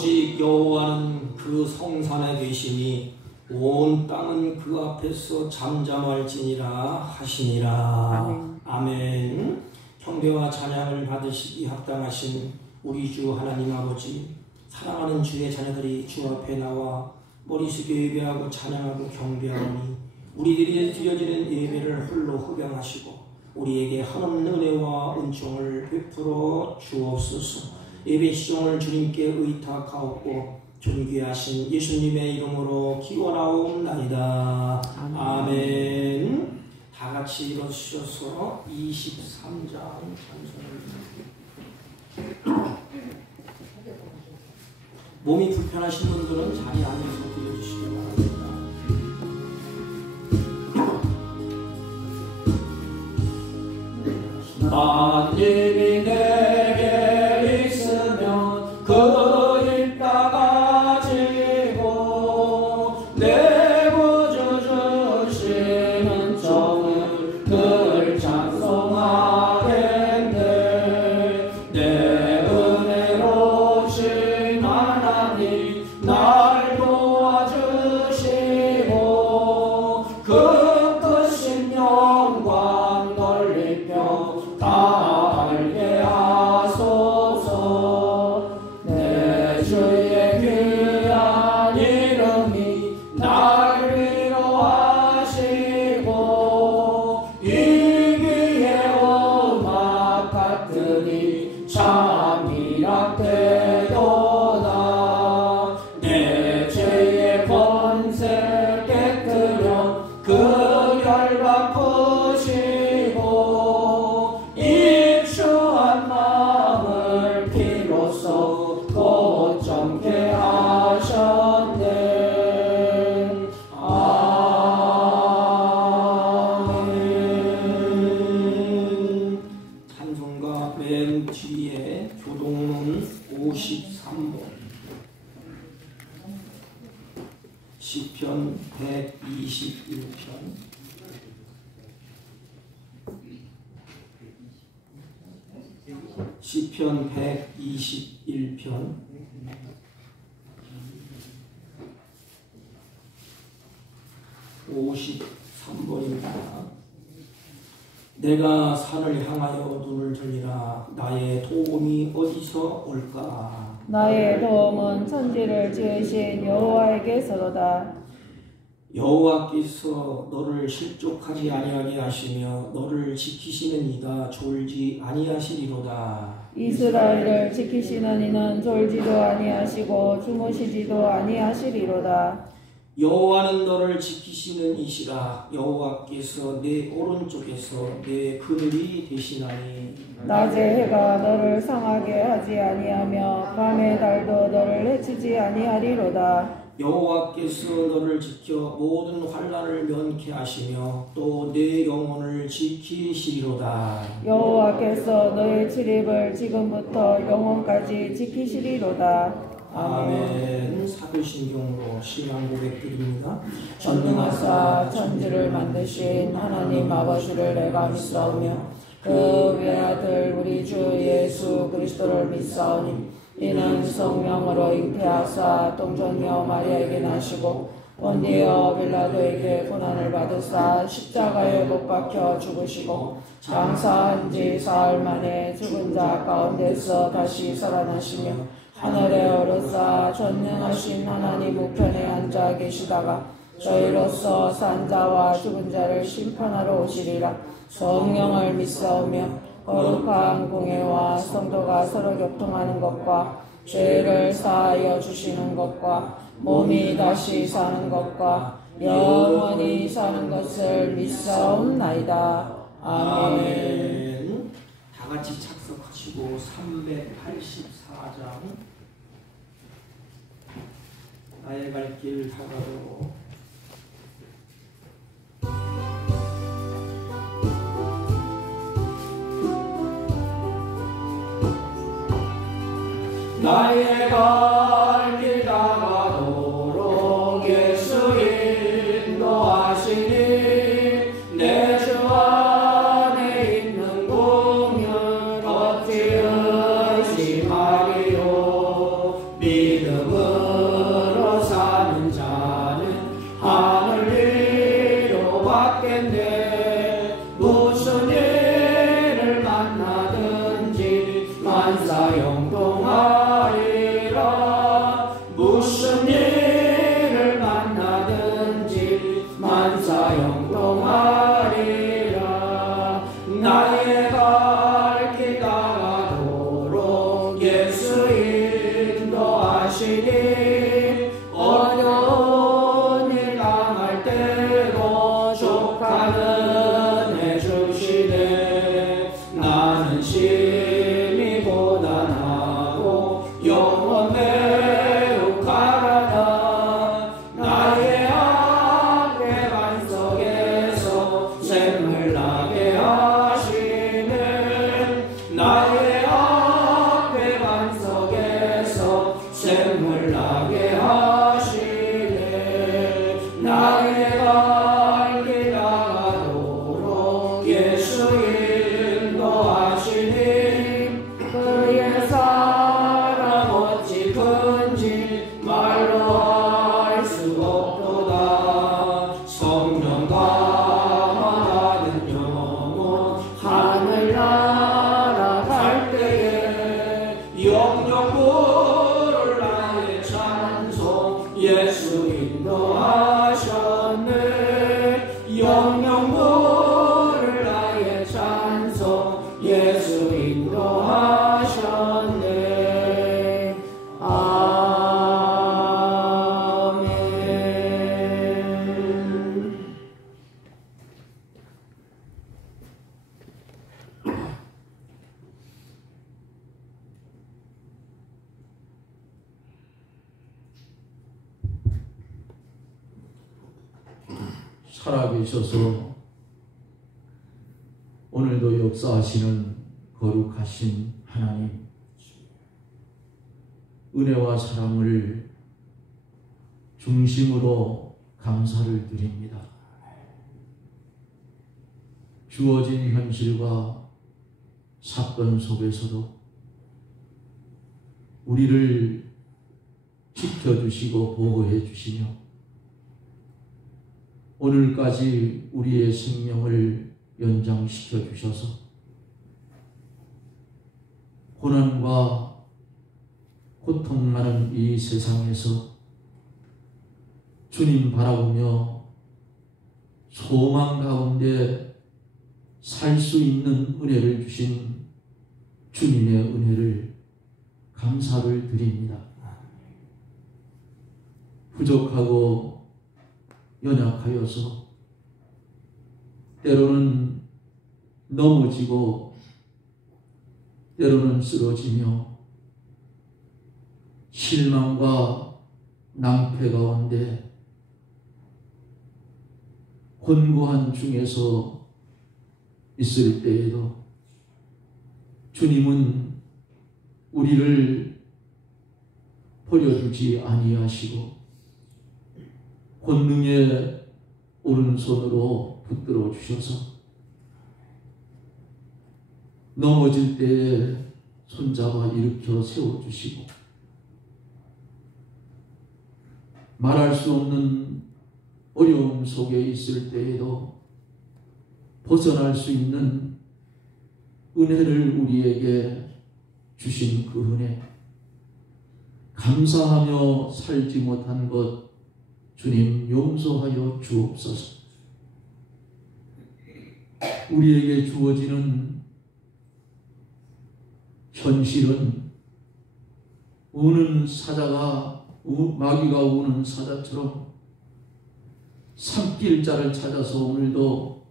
오직 여호와는 그 성산에 계시니 온 땅은 그 앞에서 잠잠할지니라 하시니라. 아멘. 경배와 찬양을 받으시기 합당하신 우리 주 하나님 아버지, 사랑하는 주의 자녀들이 주 앞에 나와 머리 숙여 예배하고 찬양하고 경배하오니 우리들이 드려지는 예배를 홀로 흡양하시고 우리에게 한없는 은혜와 은총을 베풀어 주옵소서. 예배 시종을 주님께 의탁하옵고 존귀하신 예수님의 이름으로 기원하옵나이다. 아멘. 다 같이 일어서셔서 23장 찬송을 몸이 불편하신 분들은 자리 안에서 드려주시기 바랍니다. 만일이 내게 있으면 그 일 따가지고 내 구주 주시는 종을 늘 찬송하겠네. 내 은혜로우신 하나님 날 도와주시고 그 크신 영광 넓히며 달게 하소서. 내 주의 귀한 이름이 날 위로하시고 이기의 음악 같으니 참이라 되도다. 내 죄의 권세 깨뜨려 그 결박 푸시고 입추한 마음을 피로써 곧 정케 하셨네. 아멘. 찬송가 맨 뒤에 교동문 53번 시편 121편 시편 121편 53번입니다. 내가 산을 향하여 눈을 들리라. 나의 도움이 어디서 올까? 나의 도움은 천지를 지으신 여호와에게서로다. 여호와께서 너를 실족하지 아니하게 하시며 너를 지키시는 이가 졸지 아니하시리로다. 이스라엘을 지키시는 이는 졸지도 아니하시고 주무시지도 아니하시리로다. 여호와는 너를 지키시는 이시라. 여호와께서 내 오른쪽에서 내 그늘이 되시나니. 낮에 해가 너를 상하게 하지 아니하며 밤의 달도 너를 해치지 아니하리로다. 여호와께서 너를 지켜 모든 환난을 면케 하시며 또 내 영혼을 지키시리로다. 여호와께서 너의 출입을 지금부터 영원까지 지키시리로다. 아멘. 사도신경으로 신앙 고백드립니다. 전능하사 천지를 만드신 하나님 아버지를 내가 믿사오며 그 외아들 우리 주 예수 그리스도를 믿사오니 이는 성령으로 잉태하사 동정녀 마리아에게 나시고 본디오 빌라도에게 고난을 받으사 십자가에 못 박혀 죽으시고 장사한 지 사흘 만에 죽은 자 가운데서 다시 살아나시며 하늘에 오르사 전능하신 하나님 우편에 앉아 계시다가 저희로서 산 자와 죽은 자를 심판하러 오시리라. 성령을 믿사오며 거룩한 공예와 성도가 서로 교통하는 것과 죄를 사하여 주시는 것과 몸이 다시 사는 것과 영원히 사는 것을 믿사옵나이다. 아멘. 다 같이 착석하시고 384장 나의 갈 길 다가도 나의 갈 길 다가도록 예수 인도하시니 내 주 안에 있는 공을 어찌 의심하리요. 믿음 내가 길 나가도록 예수 인도하시니 그의 사랑 어찌 큰지 말로 할 수 없도다. 성령 감화하는 영혼 하늘 날아갈 때에 영영 부를 나의 찬송 예수 인도하셨네. 영영 부를 나의 찬송 예수 인도하셨네. 아멘. 살아계셔서 오늘도 역사하시는 거룩하신 하나님, 은혜와 사랑을 중심으로 감사를 드립니다. 주어진 현실과 사건 속에서도 우리를 지켜주시고 보호해 주시며 오늘까지 우리의 생명을 연장시켜 주셔서 고난과 고통 많은 이 세상에서 주님 바라보며 소망 가운데 살 수 있는 은혜를 주신 주님의 은혜를 감사를 드립니다. 부족하고 연약하여서 때로는 넘어지고 때로는 쓰러지며 실망과 낭패 가운데 곤고한 중에서 있을 때에도 주님은 우리를 버려두지 아니하시고 권능의 오른손으로 붙들어 주셔서 넘어질 때에 손잡아 일으켜 세워주시고 말할 수 없는 어려움 속에 있을 때에도 벗어날 수 있는 은혜를 우리에게 주신 그 은혜, 감사하며 살지 못한 것 주님 용서하여 주옵소서. 우리에게 주어지는 현실은 우는 사자가 마귀가 우는 사자처럼 삼킬 자를 찾아서 오늘도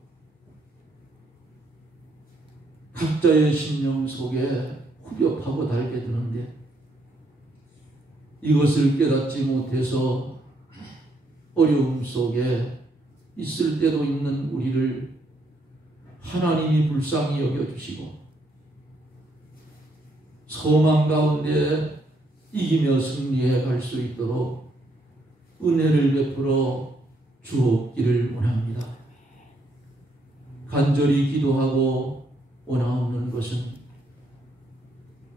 각자의 심령 속에 후벼 파고 달게 되는데 이것을 깨닫지 못해서 어려움 속에 있을 때도 있는 우리를 하나님이 불쌍히 여겨주시고 소망 가운데 이기며 승리해 갈 수 있도록 은혜를 베풀어 주옵기를 원합니다. 간절히 기도하고 원하옵는 것은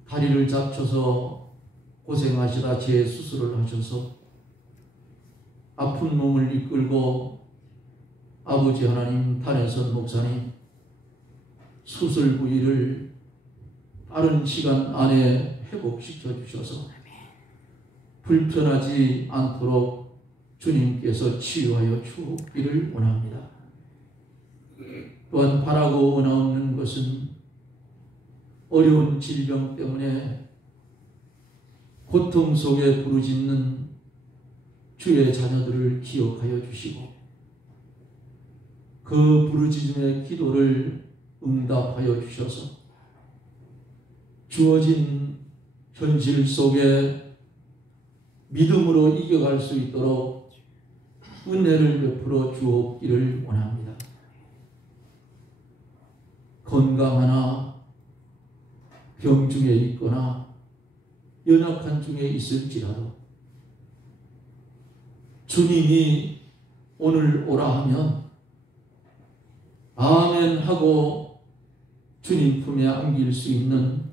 다리를 잡쳐서 고생하시다 재수술을 하셔서 아픈 몸을 이끌고 아버지 하나님 탄혜선 목사님 수술 부위를 빠른 시간 안에 회복시켜 주셔서 불편하지 않도록 주님께서 치유하여 주옵기를 원합니다. 또한 바라고 원하옵는 것은 어려운 질병 때문에 고통 속에 부르짖는 주의 자녀들을 기억하여 주시고 그 부르짖음의 기도를 응답하여 주셔서 주어진 현실 속에 믿음으로 이겨갈 수 있도록 은혜를 베풀어 주옵기를 원합니다. 건강하나 병 중에 있거나 연약한 중에 있을지라도 주님이 오늘 오라 하면 아멘 하고 주님 품에 안길 수 있는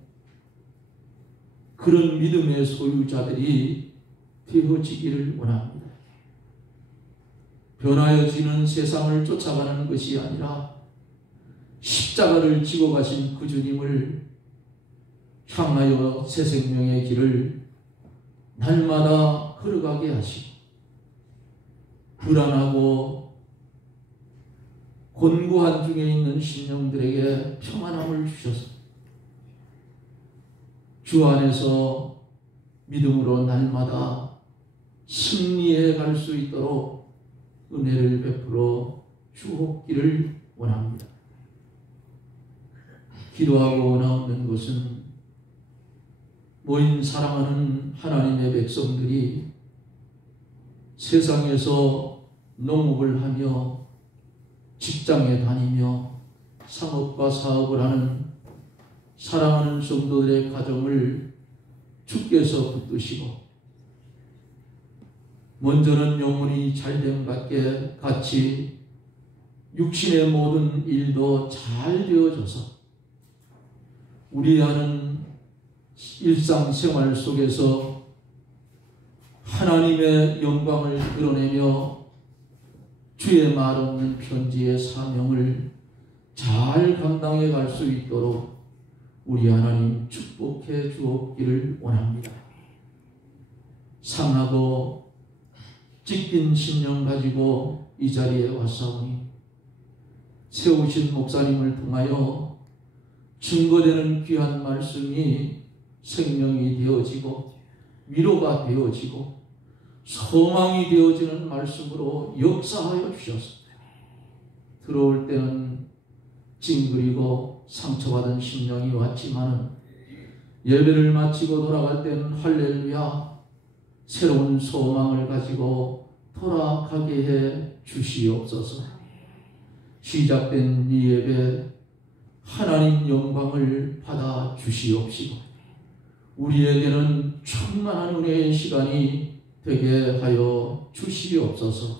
그런 믿음의 소유자들이 되어지기를 원합니다. 변하여지는 세상을 쫓아가는 것이 아니라 십자가를 지고 가신 그 주님을 향하여 새 생명의 길을 날마다 걸어가게 하시고 불안하고 곤고한 중에 있는 심령들에게 평안함을 주셔서 주 안에서 믿음으로 날마다 승리해 갈 수 있도록 은혜를 베풀어 주옵기를 원합니다. 기도하고 나오는 것은 모인 사랑하는 하나님의 백성들이 세상에서 농업을 하며 직장에 다니며 상업과 사업을 하는 사랑하는 성도들의 가정을 주께서 붙드시고 먼저는 영혼이 잘됨 같이 육신의 모든 일도 잘 되어져서 우리 하는 일상생활 속에서 하나님의 영광을 드러내며 주의 말 없는 편지의 사명을 잘 감당해 갈 수 있도록 우리 하나님 축복해 주옵기를 원합니다. 상하고 찢긴 심령 가지고 이 자리에 왔사오니 세우신 목사님을 통하여 증거되는 귀한 말씀이 생명이 되어지고 위로가 되어지고 소망이 되어지는 말씀으로 역사하여 주셔서 들어올 때는 찡그리고 상처받은 심령이 왔지만 예배를 마치고 돌아갈 때는 할렐루야 새로운 소망을 가지고 돌아가게 해 주시옵소서. 시작된 이 예배 하나님 영광을 받아 주시옵시고 우리에게는 충만한 은혜의 시간이 되게 하여 주시옵소서.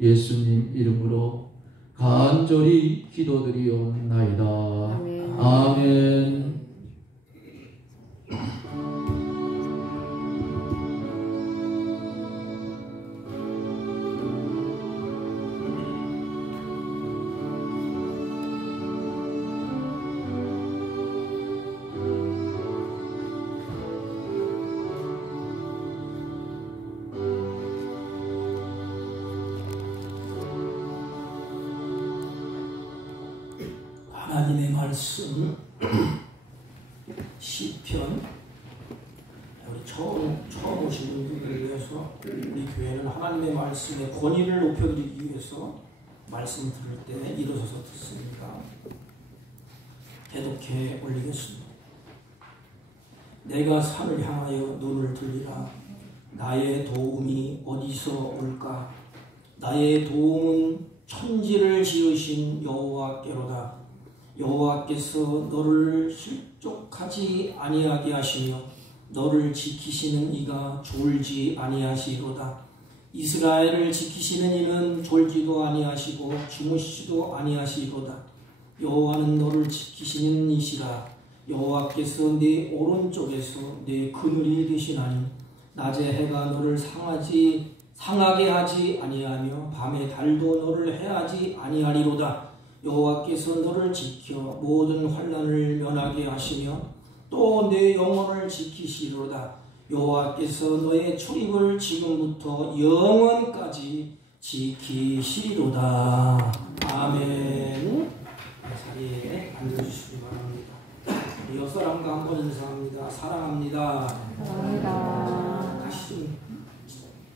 예수님 이름으로 간절히 기도드리옵나이다. 아멘. 아멘. 하나님의 말씀 시편 우리 처음 오신 분들을 위해서 우리 교회는 하나님의 말씀의 권위를 높여드리기 위해서 말씀 들을 때 일어서서 듣습니다. 대독해 올리겠습니다. 내가 산을 향하여 눈을 들리라. 나의 도움이 어디서 올까? 나의 도움은 천지를 지으신 여호와께로다. 여호와께서 너를 실족하지 아니하게 하시며 너를 지키시는 이가 졸지 아니하시리로다. 이스라엘을 지키시는 이는 졸지도 아니하시고 주무시지도 아니하시리로다. 여호와는 너를 지키시는 이시라. 여호와께서 네 오른쪽에서 네 그늘이 되시나니 낮에 해가 너를 상하게 하지 아니하며 밤에 달도 너를 해하지 아니하리로다. 여호와께서 너를 지켜 모든 환난을 면하게 하시며 또 내 영혼을 지키시리로다. 여호와께서 너의 출입을 지금부터 영원까지 지키시리로다. 아멘. 자리에 앉아주시기 바랍니다. 우리 옆사람과 한번 인사합니다. 사랑합니다. 사랑합니다. 다시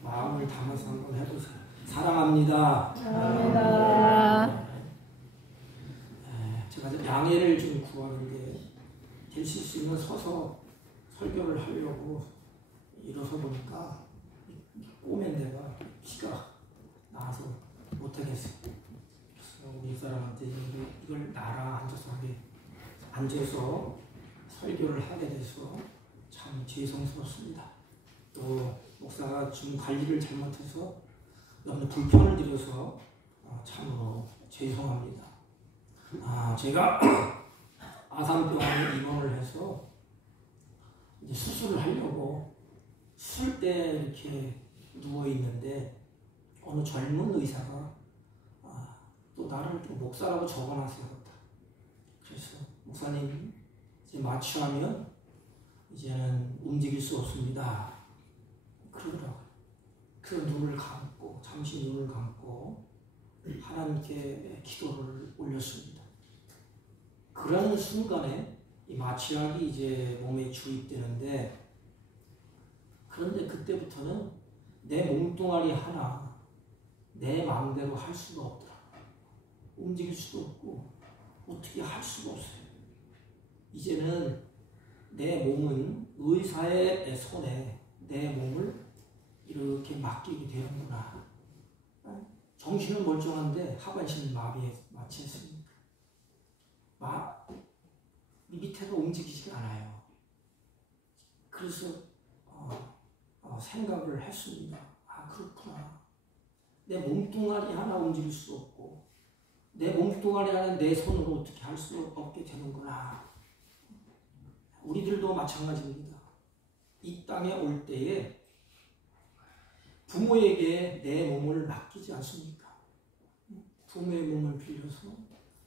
마음을 담아서 한번 해보세요. 사랑합니다. 사랑합니다. 제가 양해를 좀 구하는데 되실 수 있는 서서 설교를 하려고 일어서 보니까 꼬맨 데가 키가 나와서 못하겠어요. 그래서 우리 사람한테 이걸 나랑 앉아서 설교를 하게 돼서 참 죄송스럽습니다. 또 목사가 좀 관리를 잘못해서 너무 불편을 드려서 참으로 죄송합니다. 제가 아산병원에 입원을 해서 이제 수술을 하려고 수술 때 이렇게 누워 있는데 어느 젊은 의사가 또 나를 좀 목사라고 적어놨어요. 그래서 목사님 이제 마취하면 이제는 움직일 수 없습니다. 그러더라고요. 그래서 눈을 감고 잠시 눈을 감고 하나님께 기도를 올렸습니다. 그런 순간에 이 마취약이 이제 몸에 주입되는데, 그런데 그때부터는 내 몸뚱아리 하나 내 마음대로 할 수가 없더라. 움직일 수도 없고 어떻게 할 수가 없어요. 이제는 내 몸은 의사의 손에 내 몸을 이렇게 맡기게 되는구나. 정신은 멀쩡한데 하반신 마비에 마취했습니다. 밑에가 움직이지가 않아요. 그래서 생각을 했습니다. 그렇구나. 내 몸뚱아리 하나 움직일 수 없고 내 몸뚱아리 하나 내 손으로 어떻게 할 수 없게 되는구나. 우리들도 마찬가지입니다. 이 땅에 올 때에 부모에게 내 몸을 맡기지 않습니까? 부모의 몸을 빌려서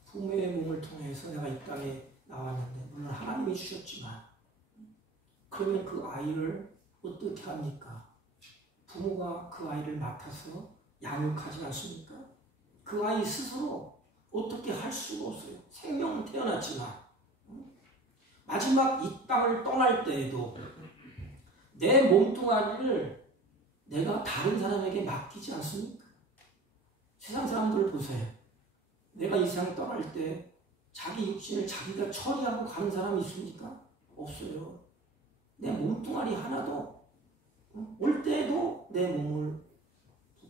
부모의 몸을 통해서 내가 이 땅에 나왔는데, 물론 하나님이 주셨지만, 그러면 그 아이를 어떻게 합니까? 부모가 그 아이를 맡아서 양육하지 않습니까? 그 아이 스스로 어떻게 할 수가 없어요. 생명은 태어났지만 마지막 이 땅을 떠날 때에도 내 몸뚱아리를 내가 다른 사람에게 맡기지 않습니까? 세상 사람들을 보세요. 내가 이 세상 떠날 때 자기 육신을 자기가 처리하고 가는 사람이 있습니까? 없어요. 내 몸뚱아리 하나도 올 때에도 내 몸을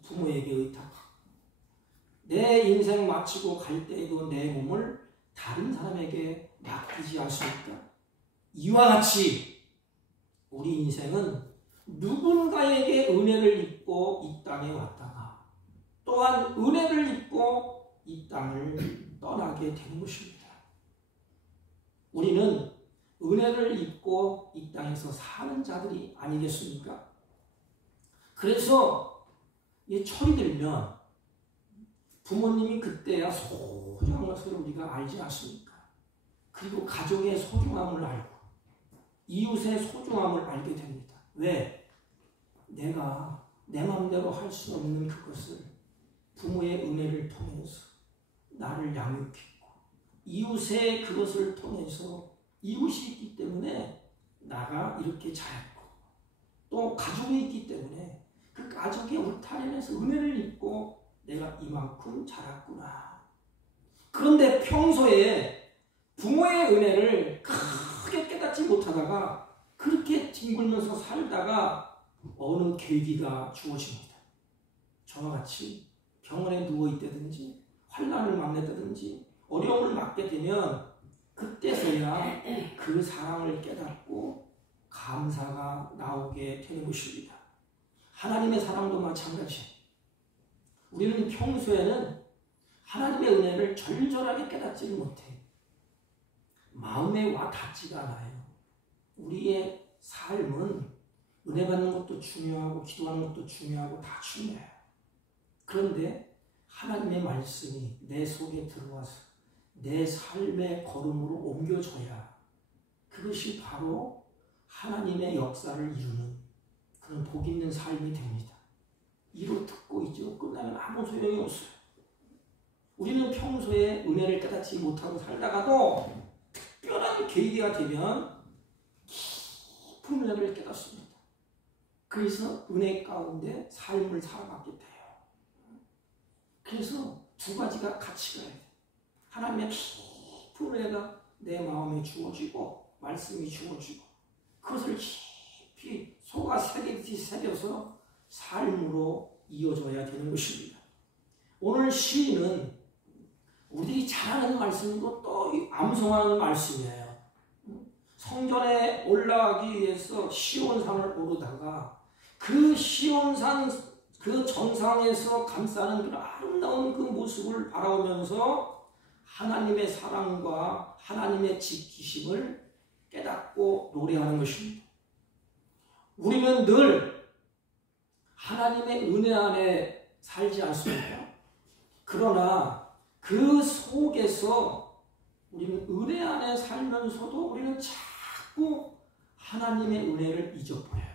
부모에게 의탁하고, 내 인생 마치고 갈 때에도 내 몸을 다른 사람에게 맡기지 않습니까? 이와 같이 우리 인생은 누군가에게 은혜를 입고 이 땅에 왔다가 또한 은혜를 입고 이 땅을 떠나게 되는 것입니다. 우리는 은혜를 입고 이 땅에서 사는 자들이 아니겠습니까? 그래서 이 철이 들면 부모님이 그때야 소중한 것을 우리가 알지 않습니까? 그리고 가족의 소중함을 알고 이웃의 소중함을 알게 됩니다. 왜? 내가 내 마음대로 할 수 없는 그것을 부모의 은혜를 통해서 나를 양육했고, 이웃의 그것을 통해서 이웃이 있기 때문에 나가 이렇게 자랐고, 또 가족이 있기 때문에 그 가족의 울타리에서 은혜를 입고 내가 이만큼 자랐구나. 그런데 평소에 부모의 은혜를 크게 깨닫지 못하다가 그렇게 뒹굴면서 살다가 어느 계기가 주어집니다. 저와 같이 병원에 누워있다든지 환난을 만났다든지 어려움을 맞게 되면 그때서야 그 사랑을 깨닫고 감사가 나오게 되는 것입니다. 하나님의 사랑도 마찬가지예요. 우리는 평소에는 하나님의 은혜를 절절하게 깨닫지를 못해요. 마음에 와 닿지가 않아요. 우리의 삶은 은혜 받는 것도 중요하고 기도하는 것도 중요하고 다 중요해요. 그런데 하나님의 말씀이 내 속에 들어와서 내 삶의 걸음으로 옮겨져야 그것이 바로 하나님의 역사를 이루는 그런 복 있는 삶이 됩니다. 이로 듣고 있죠. 끝나면 아무 소용이 없어요. 우리는 평소에 은혜를 깨닫지 못하고 살다가도 특별한 계기가 되면 깊은 은혜를 깨닫습니다. 그래서 은혜 가운데 삶을 살아가게 돼요. 그래서 두 가지가 같이 가야 돼요. 하나님의 깊은 은혜가 내 마음에 주어지고 말씀이 주어지고 그것을 깊이 속아 새기듯이 새겨서 삶으로 이어져야 되는 것입니다. 오늘 시인은 우리들이 잘 아는 말씀이고 또 암송하는 말씀이에요. 성전에 올라가기 위해서 시온산을 오르다가 그 시온산 그 정상에서 감싸는 그 아름다운 그 모습을 바라보면서 하나님의 사랑과 하나님의 지키심을 깨닫고 노래하는 것입니다. 우리는 늘 하나님의 은혜 안에 살지 않습니까? 그러나 그 속에서 우리는 은혜 안에 살면서도 우리는 자꾸 하나님의 은혜를 잊어버려요.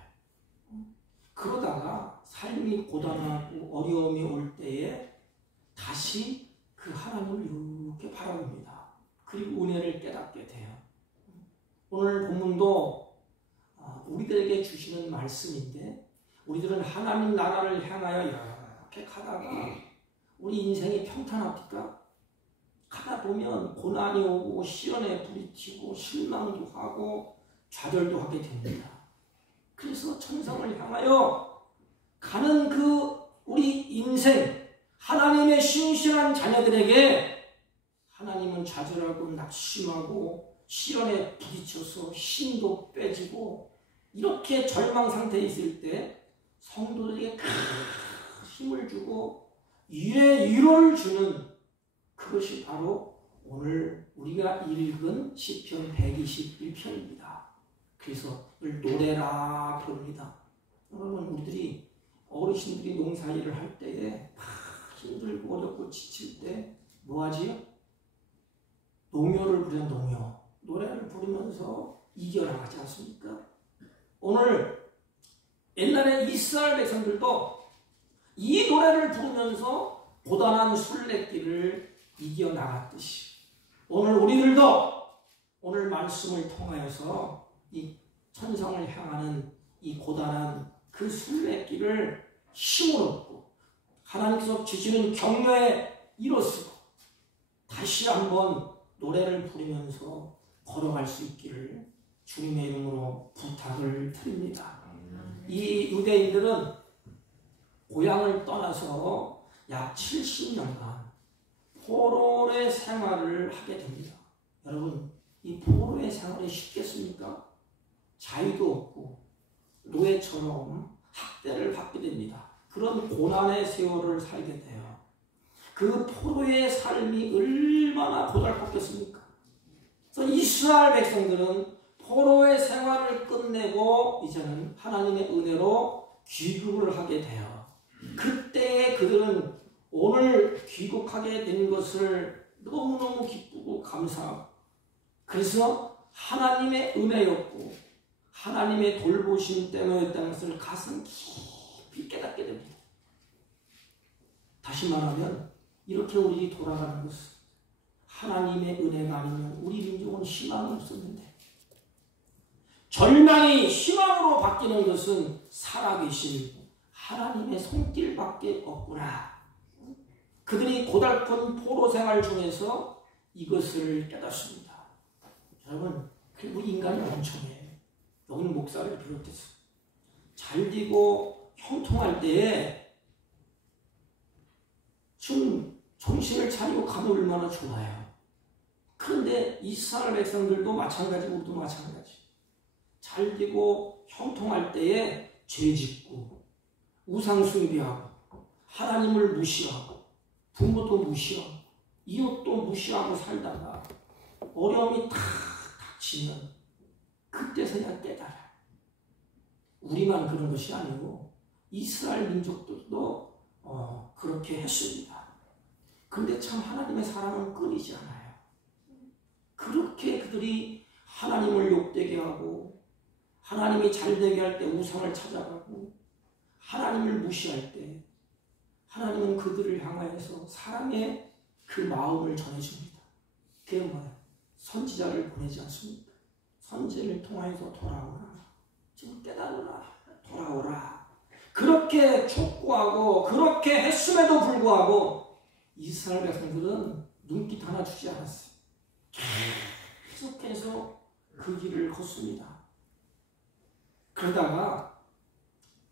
그러다가 삶이 고단하고 어려움이 올 때에 다시 그 하나님을 이렇게 바라봅니다. 그리고 은혜를 깨닫게 돼요. 오늘 본문도 우리들에게 주시는 말씀인데, 우리들은 하나님 나라를 향하여 이렇게 가다가 우리 인생이 평탄합니까? 가다 보면 고난이 오고 시련에 부딪히고 실망도 하고 좌절도 하게 됩니다. 그래서 천성을 향하여 가는 그 우리 인생, 하나님의 신실한 자녀들에게 하나님은 좌절하고 낙심하고 시련에 부딪혀서 힘도 빼지고 이렇게 절망 상태에 있을 때 성도들에게 큰 힘을 주고 위로를 주는, 그것이 바로 오늘 우리가 읽은 시편 121편입니다. 그래서 늘 노래라 부릅니다. 여러분, 우리들이 어르신들이 농사일을 할 때에 힘들고 어렵고 지칠 때 뭐하지요? 농요를 부르는 농요. 노래를 부르면서 이겨나가지 않습니까? 오늘 옛날에 이스라엘 백성들도 이 노래를 부르면서 고단한 순례길을 이겨나갔듯이 오늘 우리들도 오늘 말씀을 통하여서 이 천성을 향하는 이 고단한 그 순례길을 힘을 얻고 하나님께서 주시는 격려에 일어서고 다시 한번 노래를 부르면서 걸어갈 수 있기를 주님의 이름으로 부탁을 드립니다. 이 유대인들은 고향을 떠나서 약 70년간 포로의 생활을 하게 됩니다. 여러분, 이 포로의 생활이 쉽겠습니까? 자유도 없고 노예처럼 학대를 받게 됩니다. 그런 고난의 세월을 살게 돼요. 그 포로의 삶이 얼마나 고달팠겠습니까? 그래서 이스라엘 백성들은 포로의 생활을 끝내고 이제는 하나님의 은혜로 귀국을 하게 돼요. 그때 그들은 오늘 귀국하게 된 것을 너무너무 기쁘고 감사하고, 그래서 하나님의 은혜였고 하나님의 돌보심 때문이었다는 것을 가슴 깊이 깨닫게 됩니다. 다시 말하면 이렇게 우리 돌아가는 것은 하나님의 은혜가 아니면 우리 민족은 희망이 없었는데, 절망이 희망으로 바뀌는 것은 살아계신 하나님의 손길밖에 없구나. 그들이 고달픈 포로 생활 중에서 이것을 깨닫습니다. 여러분, 그리고 인간이 멍청해요. 여기는 목사를 비롯해서 잘되고 형통할 때에 좀 정신을 차리고 가면 얼마나 좋아요. 그런데 이스라엘 백성들도 마찬가지고 우리도 마찬가지. 잘되고 형통할 때에 죄짓고 우상 숭배하고 하나님을 무시하고 부모도 무시하고 이웃도 무시하고 살다가 어려움이 탁 닥치면 그때서야 깨달아요. 우리만 그런 것이 아니고 이스라엘 민족들도 그렇게 했습니다. 그런데 참 하나님의 사랑은 끊이지 않아요. 그렇게 그들이 하나님을 욕되게 하고 하나님이 잘되게 할 때 우상을 찾아가고 하나님을 무시할 때 하나님은 그들을 향하여서 사랑의 그 마음을 전해줍니다. 그게 뭐예요? 선지자를 보내지 않습니까? 선지를 통하여서 돌아오라. 지금 깨달으라. 돌아오라. 그렇게 촉구하고 그렇게 했음에도 불구하고 이스라엘 백성들은 눈빛 하나 주지 않았어요. 계속해서 그 길을 걷습니다. 그러다가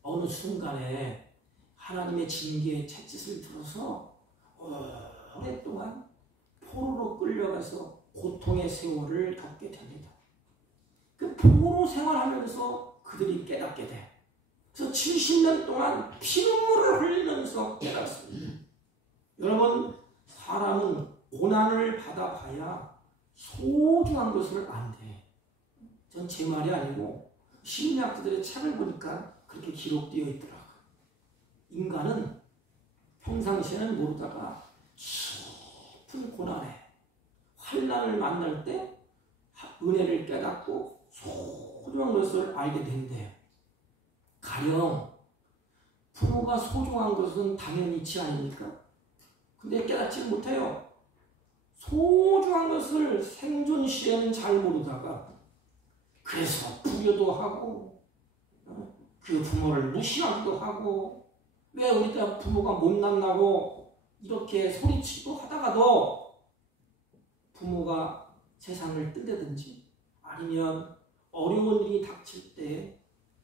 어느 순간에 하나님의 징계의 채찍을 들어서 오랫동안 포로로 끌려가서 고통의 세월을 겪게 됩니다. 그 포로 생활하면서 그들이 깨닫게 돼. 그래서 70년 동안 피눈물을 흘리면서 깨닫습니다. 여러분, 사람은 고난을 받아봐야 소중한 것을 안대. 전 제 말이 아니고 심리학자들의 책을 보니까 그렇게 기록되어 있더라고요. 인간은 평상시에는 모르다가 깊은 고난에 환난을 만날 때 은혜를 깨닫고 소중한 것을 알게 된대요. 가령 부모가 소중한 것은 당연히 있지 않습니까? 근데 깨닫지 못해요. 소중한 것을 생존 시에는 잘 모르다가 그래서 불효도 하고 그 부모를 무시하기도 하고 왜 우리 때 부모가 못난다고 이렇게 소리치고 하다가도 부모가 세상을 뜬다든지 아니면 어려운 일이 닥칠 때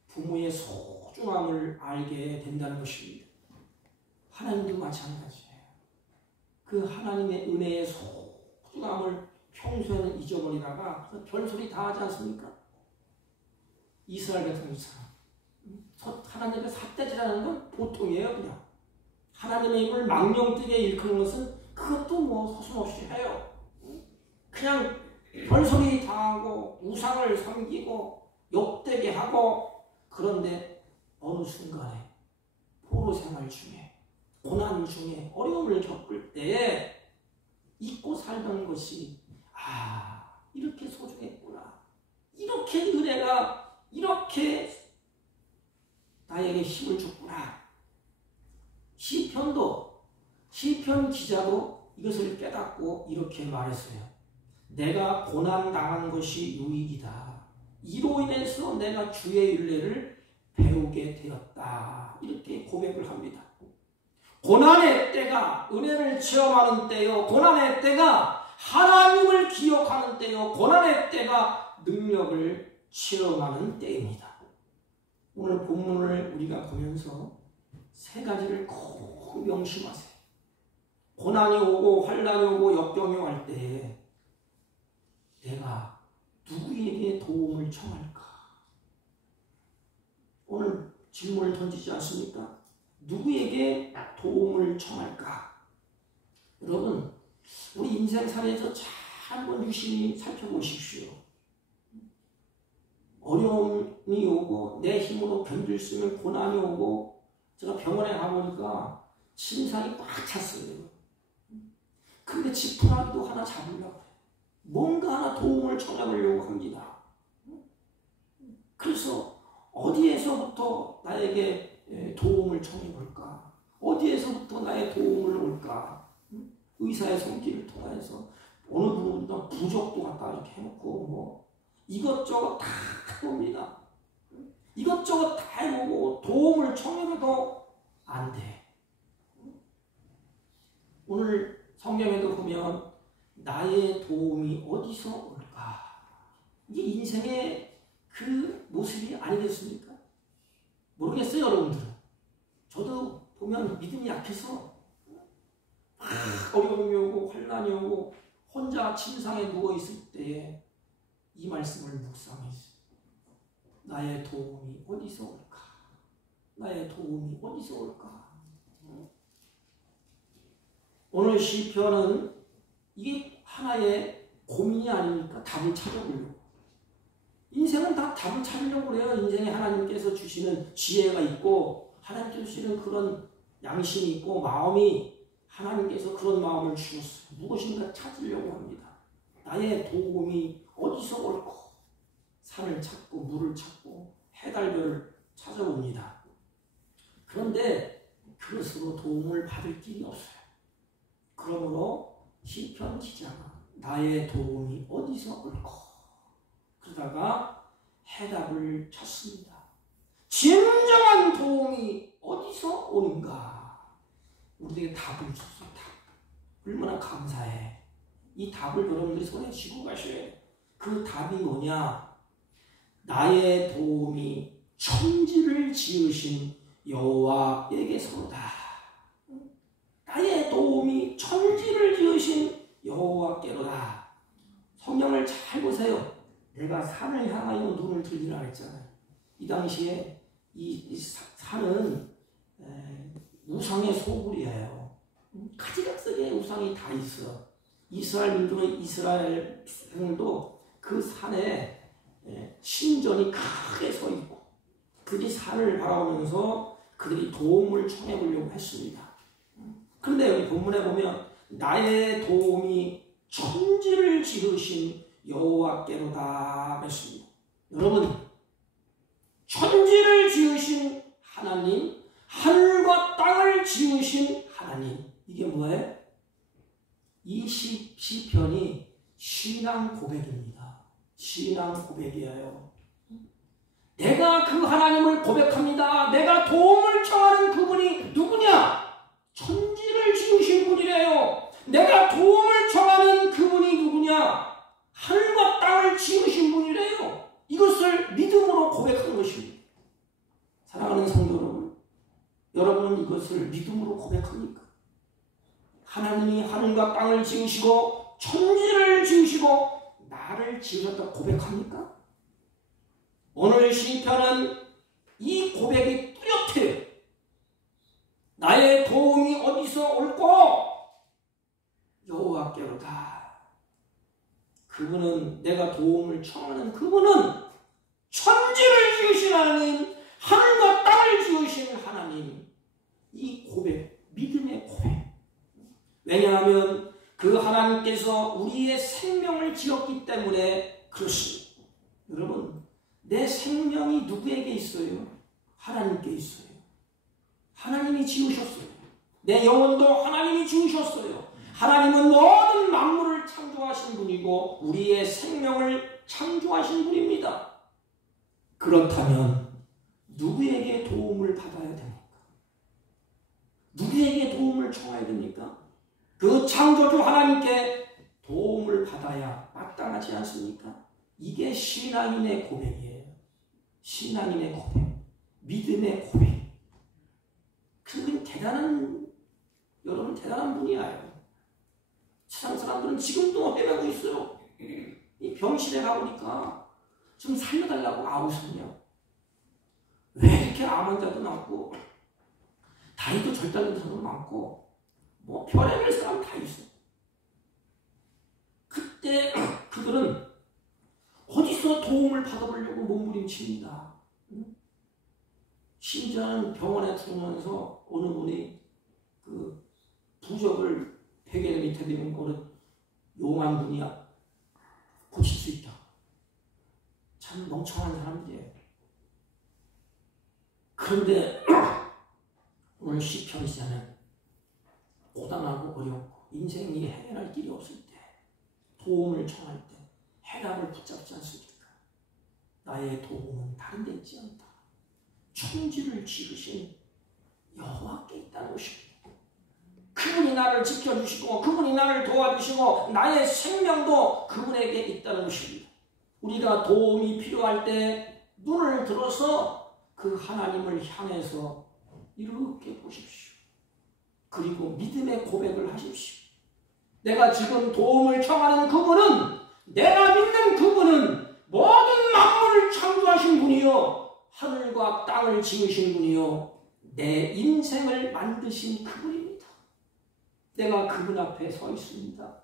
부모의 소중함을 알게 된다는 것입니다. 하나님도 마찬가지예요. 그 하나님의 은혜의 소중함을 평소에는 잊어버리다가 별소리 다 하지 않습니까? 이스라엘 같은 사람. 하나님의 삿대질하는 건 보통이에요. 그냥 하나님의 입을 망령되게 일컫는 것은 그것도 뭐 서슴없이 해요. 그냥 별소리 다 하고 우상을 섬기고 욕되게 하고. 그런데 어느 순간에 포로 생활 중에 고난 중에 어려움을 겪을 때에 잊고 살던 것이 이렇게 소중했구나. 이렇게 은혜가 이렇게 나에게 힘을 줬구나. 시편 기자도 이것을 깨닫고 이렇게 말했어요. 내가 고난당한 것이 유익이다. 이로 인해서 내가 주의 율례를 배우게 되었다. 이렇게 고백을 합니다. 고난의 때가 은혜를 체험하는 때요. 고난의 때가 하나님을 기억하는 때요. 고난의 때가 능력을 체험하는 때입니다. 오늘 본문을 우리가 보면서 세 가지를 꼭 명심하세요. 고난이 오고 환난이 오고 역경이 올 때에 내가 누구에게 도움을 청할까? 오늘 질문을 던지지 않습니까? 누구에게 도움을 청할까? 여러분, 우리 인생살이에서 잘 한번 유심히 살펴보십시오. 어려움이 오고 내 힘으로 견딜 수 있는 고난이 오고 제가 병원에 가보니까 침상이 꽉 찼어요. 근데 지푸라기도 하나 잡으려고 해요. 뭔가 하나 도움을 청해보려고 합니다. 그래서 어디에서부터 나에게 도움을 청해볼까? 어디에서부터 나의 도움을 올까? 의사의 손길을 통해서 어느 부분도 부적도 갖다 이렇게 해놓고 뭐 이것저것 다 해봅니다. 이것저것 다 해보고 도움을 청해도 안 돼. 오늘 성경에도 보면 나의 도움이 어디서 올까? 이게 인생의 그 모습이 아니겠습니까? 모르겠어요, 여러분들은. 저도 보면 믿음이 약해서 어려움이 오고 환난이 오고 혼자 침상에 누워있을 때에 이 말씀을 묵상했어요. 나의 도움이 어디서 올까? 나의 도움이 어디서 올까? 오늘 시편은 이게 하나의 고민이 아닙니까? 답을 찾아보려고. 인생은 다 답을 찾으려고 그래요. 인생에 하나님께서 주시는 지혜가 있고 하나님께서 주시는 그런 양심이 있고 마음이 하나님께서 그런 마음을 주셨어요. 무엇인가 찾으려고 합니다. 나의 도움이 어디서 올까? 산을 찾고 물을 찾고 해달별을 찾아봅니다. 그런데 그것으로 도움을 받을 길이 없어요. 그러므로 시편 기자가 나의 도움이 어디서 올까? 그러다가 해답을 찾습니다. 진정한 도움이 어디서 오는가? 우리에게 답을 줬어. 답. 얼마나 감사해. 이 답을 여러분들이 손에 쥐고 가셔야 해요. 그 답이 뭐냐? 나의 도움이 천지를 지으신 여호와에게서로다. 나의 도움이 천지를 지으신 여호와께로다. 성경을 잘 보세요. 내가 산을 향하여 눈을 들리라 했잖아요. 이 당시에 이 산은 우상의 소굴이에요. 가지각색의 우상이 다 있어. 이스라엘 민족의 이스라엘 백성도 그 산에 신전이 크게 서 있고 그들이 산을 바라보면서 그들이 도움을 청해 보려고 했습니다. 그런데 여기 본문에 보면 나의 도움이 천지를 지으신 여호와께로다 했습니다. 여러분, 천지를 지으신 하나님, 하늘과 땅을 지으신 하나님, 이게 뭐예요? 이 시편이 신앙 고백입니다. 신앙 고백이에요. 내가 그 하나님을 고백합니다. 내가 도움을 청하는 그분이 누구냐? 천지를 지으신 분이래요. 내가 도움을 청하는 그분이 누구냐? 하늘과 땅을 지으신 분이래요. 이것을 믿음으로 고백하는 것입니다. 사랑하는 성도 여러분, 여러분은 이것을 믿음으로 고백합니까? 하나님이 하늘과 땅을 지으시고 천지를 지으시고 나를 지으셨다고 고백합니까? 오늘 시편은 이 고백이 뚜렷해요. 나의 도움이 어디서 올꼬? 여호와께로다. 그분은, 내가 도움을 청하는 그분은 천지를 지으신 하나님, 하늘과 땅을 지으신 하나님. 이 고백, 믿음의 고백. 왜냐하면 그 하나님께서 우리의 생명을 지었기 때문에 그렇습니다. 여러분, 내 생명이 누구에게 있어요? 하나님께 있어요. 하나님이 지으셨어요. 내 영혼도 하나님이 지으셨어요. 하나님은 모든 만물을 창조하신 분이고 우리의 생명을 창조하신 분입니다. 그렇다면 누구에게 도움을 받아야 됩니까? 누구에게 도움을 청해야 됩니까? 그 창조주 하나님께 도움을 받아야 마땅하지 않습니까? 이게 신앙인의 고백이에요. 신앙인의 고백, 믿음의 고백. 그분 여러분 대단한 분이에요. 세상 사람들은 지금도 헤매고 있어요. 이 병실에 가보니까 좀 살려달라고 아우성이요. 왜 이렇게 암 환자도 많고 다리도 절단된 사람도 많고 뭐 별의별 사람 다 있어요. 그때 그들은 어디서 도움을 받아보려고 몸부림칩니다. 심지어는 병원에 들어오면서 어느 분이 그 부적을 베개 밑에 대면 어느 용한 분이야 고칠 수 있다. 참 멍청한 사람들이에요. 그런데 오늘 시편 시자는 고단하고 어렵고 인생이 해결할 길이 없을 때, 도움을 청할 때 해답을 붙잡지 않습니까? 나의 도움은 다른 데 있지 않다. 천지를 지으신 여호와께 있다는 것입니다. 그분이 나를 지켜주시고 그분이 나를 도와주시고 나의 생명도 그분에게 있다는 것입니다. 우리가 도움이 필요할 때 눈을 들어서 그 하나님을 향해서 이렇게 보십시오. 그리고 믿음의 고백을 하십시오. 내가 지금 도움을 청하는 그분은, 내가 믿는 그분은 모든 만물을 창조하신 분이요 하늘과 땅을 지으신 분이요 내 인생을 만드신 그분입니다. 내가 그분 앞에 서 있습니다.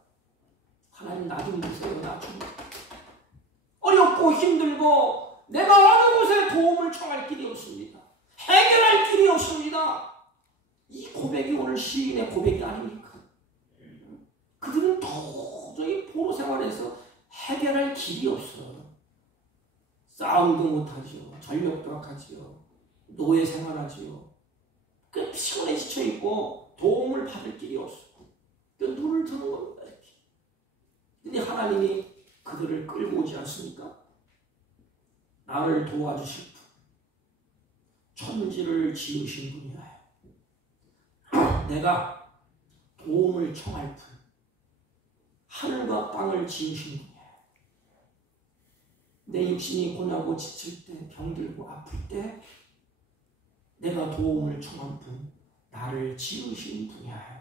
하나님 나 좀 보세요. 나 좀. 어렵고 힘들고 내가 어느 곳에 도움을 청할 길이 없습니다. 해결할 길이 없습니다. 이 고백이 오늘 시인의 고백이 아닙니까? 그들은 도저히 포로 생활에서 해결할 길이 없어요. 싸움도 못하지요. 전력도 약하지요. 노예 생활하지요. 그 피곤해 지쳐있고 도움을 받을 길이 없어요. 그 눈을 드는 겁니다. 이렇게. 근데 하나님이 그들을 끌고 오지 않습니까? 나를 도와주실 분, 천지를 지으신 분이라요. 내가 도움을 청할 분, 하늘과 땅을 지으신 분이에요. 내 육신이 고나고 지칠 때, 병들고 아플 때 내가 도움을 청한 분, 나를 지으신 분이에요.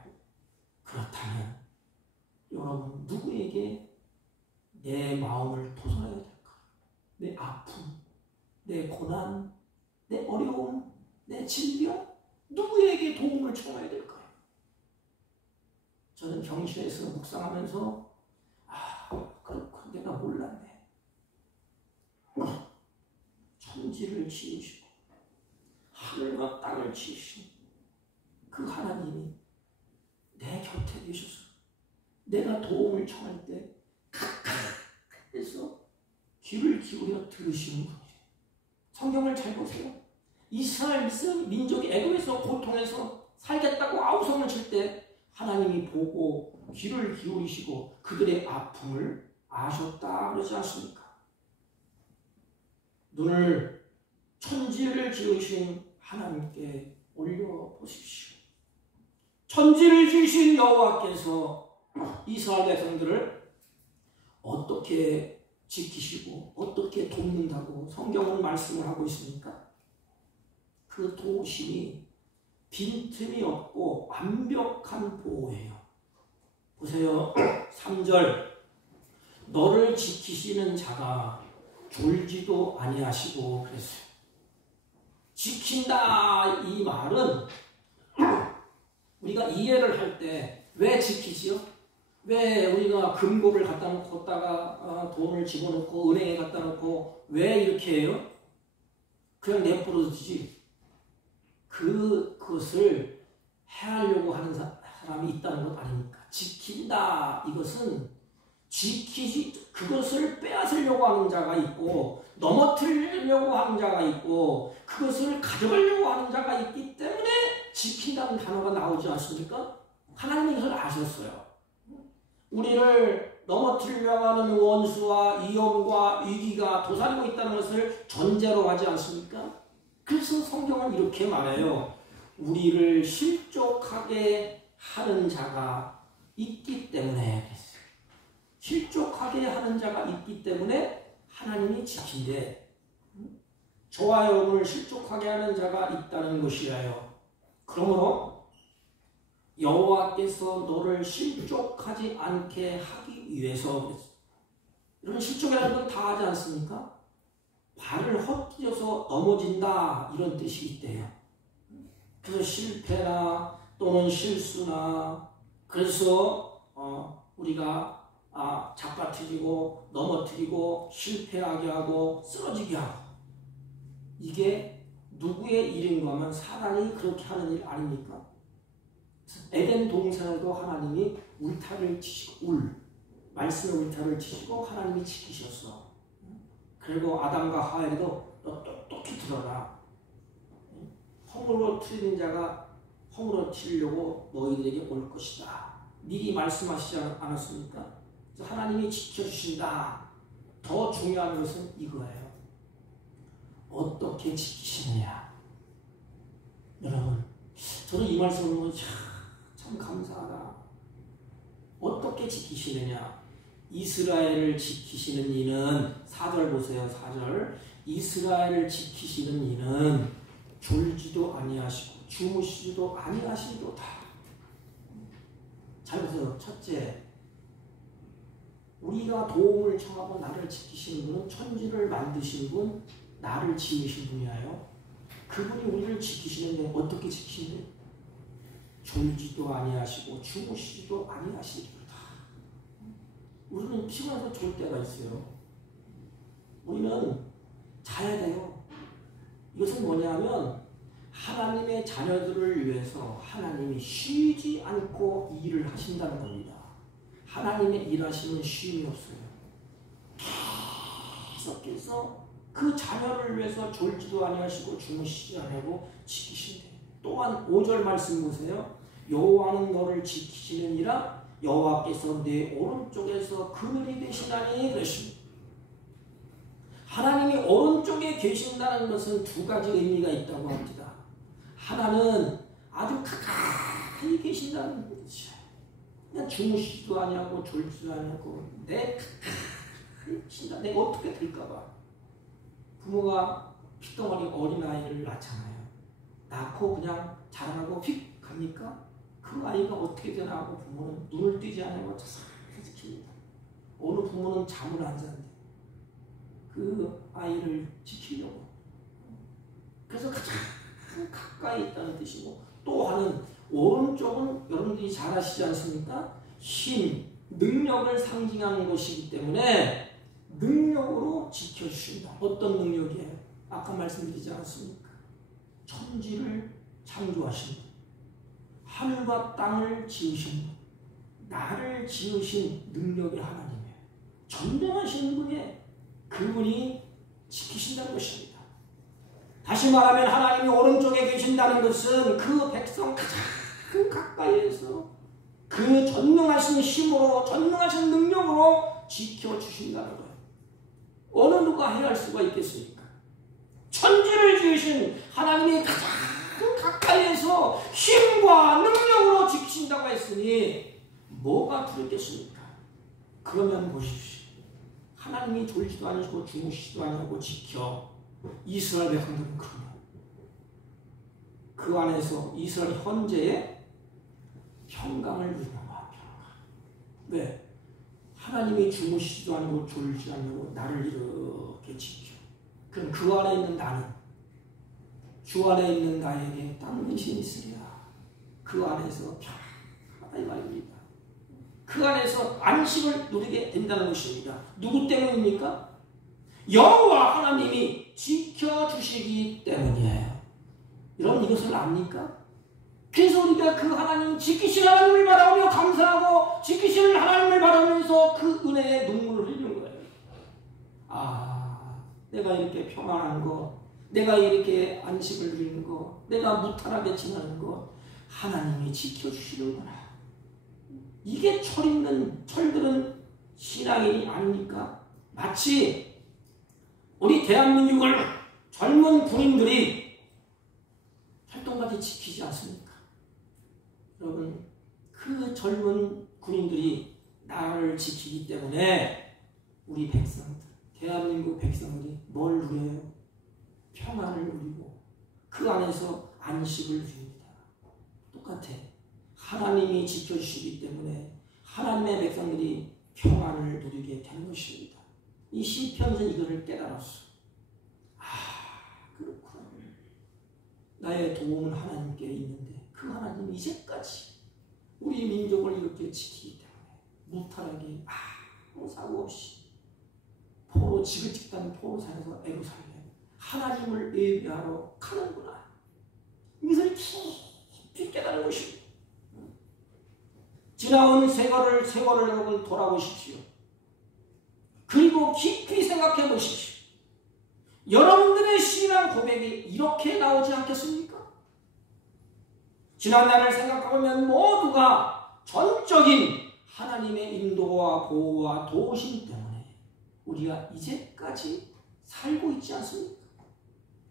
그렇다면 여러분 누구에게 내 마음을 토설해야 될까? 내 아픔, 내 고난, 내 어려움, 내 질병, 누구에게 도움을 청해야 될까요? 저는 경실에서 묵상하면서 그렇군, 내가 몰랐네. 천지를 지으시고 하늘과 땅을 지으신 그 하나님이 내 곁에 계셔서 내가 도움을 청할 때 가까이에서 귀를 기울여 들으시는 분이에요. 성경을 잘 보세요. 이스라엘 민족이 애굽에서 고통해서 살겠다고 아우성을 칠 때 하나님이 보고 귀를 기울이시고 그들의 아픔을 아셨다 그러지 않습니까? 눈을 천지를 지으신 하나님께 올려보십시오. 천지를 지으신 여호와께서 이스라엘 백성들을 어떻게 지키시고 어떻게 돕는다고 성경은 말씀을 하고 있습니까? 그 도우심이 빈틈이 없고 완벽한 보호예요. 보세요. 3절 너를 지키시는 자가 졸지도 아니하시고 그랬어요. 지킨다 이 말은 우리가 이해를 할 때 왜 지키지요? 왜 우리가 금고를 갖다 놓고다가 돈을 집어넣고 은행에 갖다 놓고 왜 이렇게 해요? 그냥 내버려두지. 그것을 해하려고 하는 사람이 있다는 것 아닙니까? 지킨다 이것은 그것을 빼앗으려고 하는 자가 있고 넘어뜨리려고 하는 자가 있고 그것을 가져가려고 하는 자가 있기 때문에 지킨다는 단어가 나오지 않습니까? 하나님이 그것을 아셨어요. 우리를 넘어뜨리려고 하는 원수와 위험과 위기가 도사리고 있다는 것을 전제로 하지 않습니까? 그래서 성경은 이렇게 말해요. 우리를 실족하게 하는 자가 있기 때문에 실족하게 하는 자가 있기 때문에 하나님이 지킨대. 저와 여러분을 실족하게 하는 자가 있다는 것이에요. 그러므로 여호와께서 너를 실족하지 않게 하기 위해서 이런 실족이라는 건 다 하지 않습니까? 발을 헛디뎌서 넘어진다 이런 뜻이 있대요. 그래서 실패나 또는 실수나 그래서 우리가 잡아뜨리고 넘어뜨리고 실패하게 하고 쓰러지게 하고 이게 누구의 일인가 하면 사단이 그렇게 하는 일 아닙니까? 에덴 동산에도 하나님이 울타리를 치시고 말씀의 울타리를 치시고 하나님이 지키셨어. 그리고 아담과 하와에게도 너 똑똑히 들어라. 허물어 트이는 자가 허물어 트이려고 너희들에게 올 것이다. 미리 말씀하시지 않았습니까? 하나님이 지켜주신다. 더 중요한 것은 이거예요. 어떻게 지키시느냐. 여러분, 저는 이 말씀을 보면 참 감사하다. 어떻게 지키시느냐. 이스라엘을 지키시는 이는 4절 보세요. 4절 이스라엘을 지키시는 이는 졸지도 아니하시고 주무시지도 아니하시도다. 잘 보세요. 첫째, 우리가 도움을 청하고 나를 지키시는 분은 천지를 만드신 분, 나를 지으신 분이에요. 그분이 우리를 지키시는데 어떻게 지키시는데? 졸지도 아니하시고 주무시지도 아니하시리로다. 우리는 피곤해서 졸 때가 있어요. 우리는 자야 돼요. 이것은 뭐냐면 하나님의 자녀들을 위해서 하나님이 쉬지 않고 일을 하신다는 겁니다. 하나님의 일하시는 쉼이 없어요. 계속해서 그 자녀를 위해서 졸지도 아니하시고 주무시지 아니하고 지키신대. 또한 5절 말씀 보세요. 여호와는 너를 지키시느니라. 여호와께서 내 오른쪽에서 그늘이 되시나니 그러십니다. 하나님이 오른쪽에 계신다는 것은 두 가지 의미가 있다고 합니다. 하나는 아주 가까이 계신다는 뜻이에요. 그냥 주무시지도 아니하고 졸지도 아니하고 내 가까이 계신다. 내가 어떻게 될까봐. 부모가 핏덩어리 어린아이를 낳잖아요. 낳고 그냥 자라나고 휙 갑니까? 그 아이가 어떻게 되나 하고 부모는 눈을 뜨지 않고 자상하게 지킵니다. 어느 부모는 잠을 안 자는데 그 아이를 지키려고 그래서 가장 가까이 있다는 뜻이고, 또 하는 오른쪽은 여러분들이 잘 아시지 않습니까? 힘, 능력을 상징하는 것이기 때문에 능력으로 지켜주신다. 어떤 능력이에요? 아까 말씀드리지 않았습니까? 천지를 창조하신 분, 하늘과 땅을 지으신 분, 나를 지으신 능력의 하나님이에요. 전능하신 분이에요. 그분이 지키신다는 것입니다. 다시 말하면 하나님이 오른쪽에 계신다는 것은 그 백성 가장 가까이에서 그 전능하신 힘으로, 전능하신 능력으로 지켜주신다는 거예요. 어느 누가 해야 할 수가 있겠습니까? 천지를 지으신 하나님이 가장 가까이에서 힘과 능력으로 지키신다고 했으니 뭐가 두렵겠습니까? 그러면 보십시오. 하나님이 졸지도 아니고 주무시지도 아니고 지켜 이스라엘 백성들은 그러면 그 안에서 이스라엘 현재의 평강을 누리는 거야. 평강. 왜? 하나님이 주무시지도 않고 졸지 않고 나를 이렇게 지켜. 그럼 그 안에 있는 나는, 주 안에 있는 나에게 다른 대신이 있으리라. 그 안에서 평안하다 이 말입니다. 그 안에서 안식을 누리게 된다는 것입니다. 누구 때문입니까? 여호와 하나님이 지켜주시기 때문이에요. 여러분 이것을 압니까? 그래서 우리가 그 하나님 지키신 하나님을 바라보며 감사하고 지키시는 하나님을 바라보면서 그 은혜에 눈물을 흘리는 거예요. 아, 내가 이렇게 평안한 거, 내가 이렇게 안식을 누리는 거, 내가 무탈하게 지내는 거 하나님이 지켜주시는구나. 이게 철들은 신앙이 아닙니까? 마치 우리 대한민국을 젊은 군인들이 활동까지 지키지 않습니까? 여러분, 그 젊은 군인들이 나라를 지키기 때문에 우리 백성들, 대한민국 백성들이 뭘 누려요? 평안을 누리고 그 안에서 안식을 누립니다. 똑같아. 하나님이 지켜주시기 때문에 하나님의 백성들이 평안을 누리게 되는 것입니다. 이 시편에서 이것을 깨달았어. 아, 그렇구나. 나의 도움은 하나님께 있는데 그 하나님이 이제까지 우리 민족을 이렇게 지키기 때문에 무탈하게 아무 사고 없이 포로 지긋지긋한 포로산에서 예루살렘 하나님을 예배하러 가는구나. 이것을 깊이 깨달은 것입니다. 지나온 세월을 여러분 돌아보십시오. 그리고 깊이 생각해 보십시오. 여러분들의 신앙 고백이 이렇게 나오지 않겠습니까? 지난 날을 생각해보면 모두가 전적인 하나님의 인도와 보호와 도우심 때문에 우리가 이제까지 살고 있지 않습니까?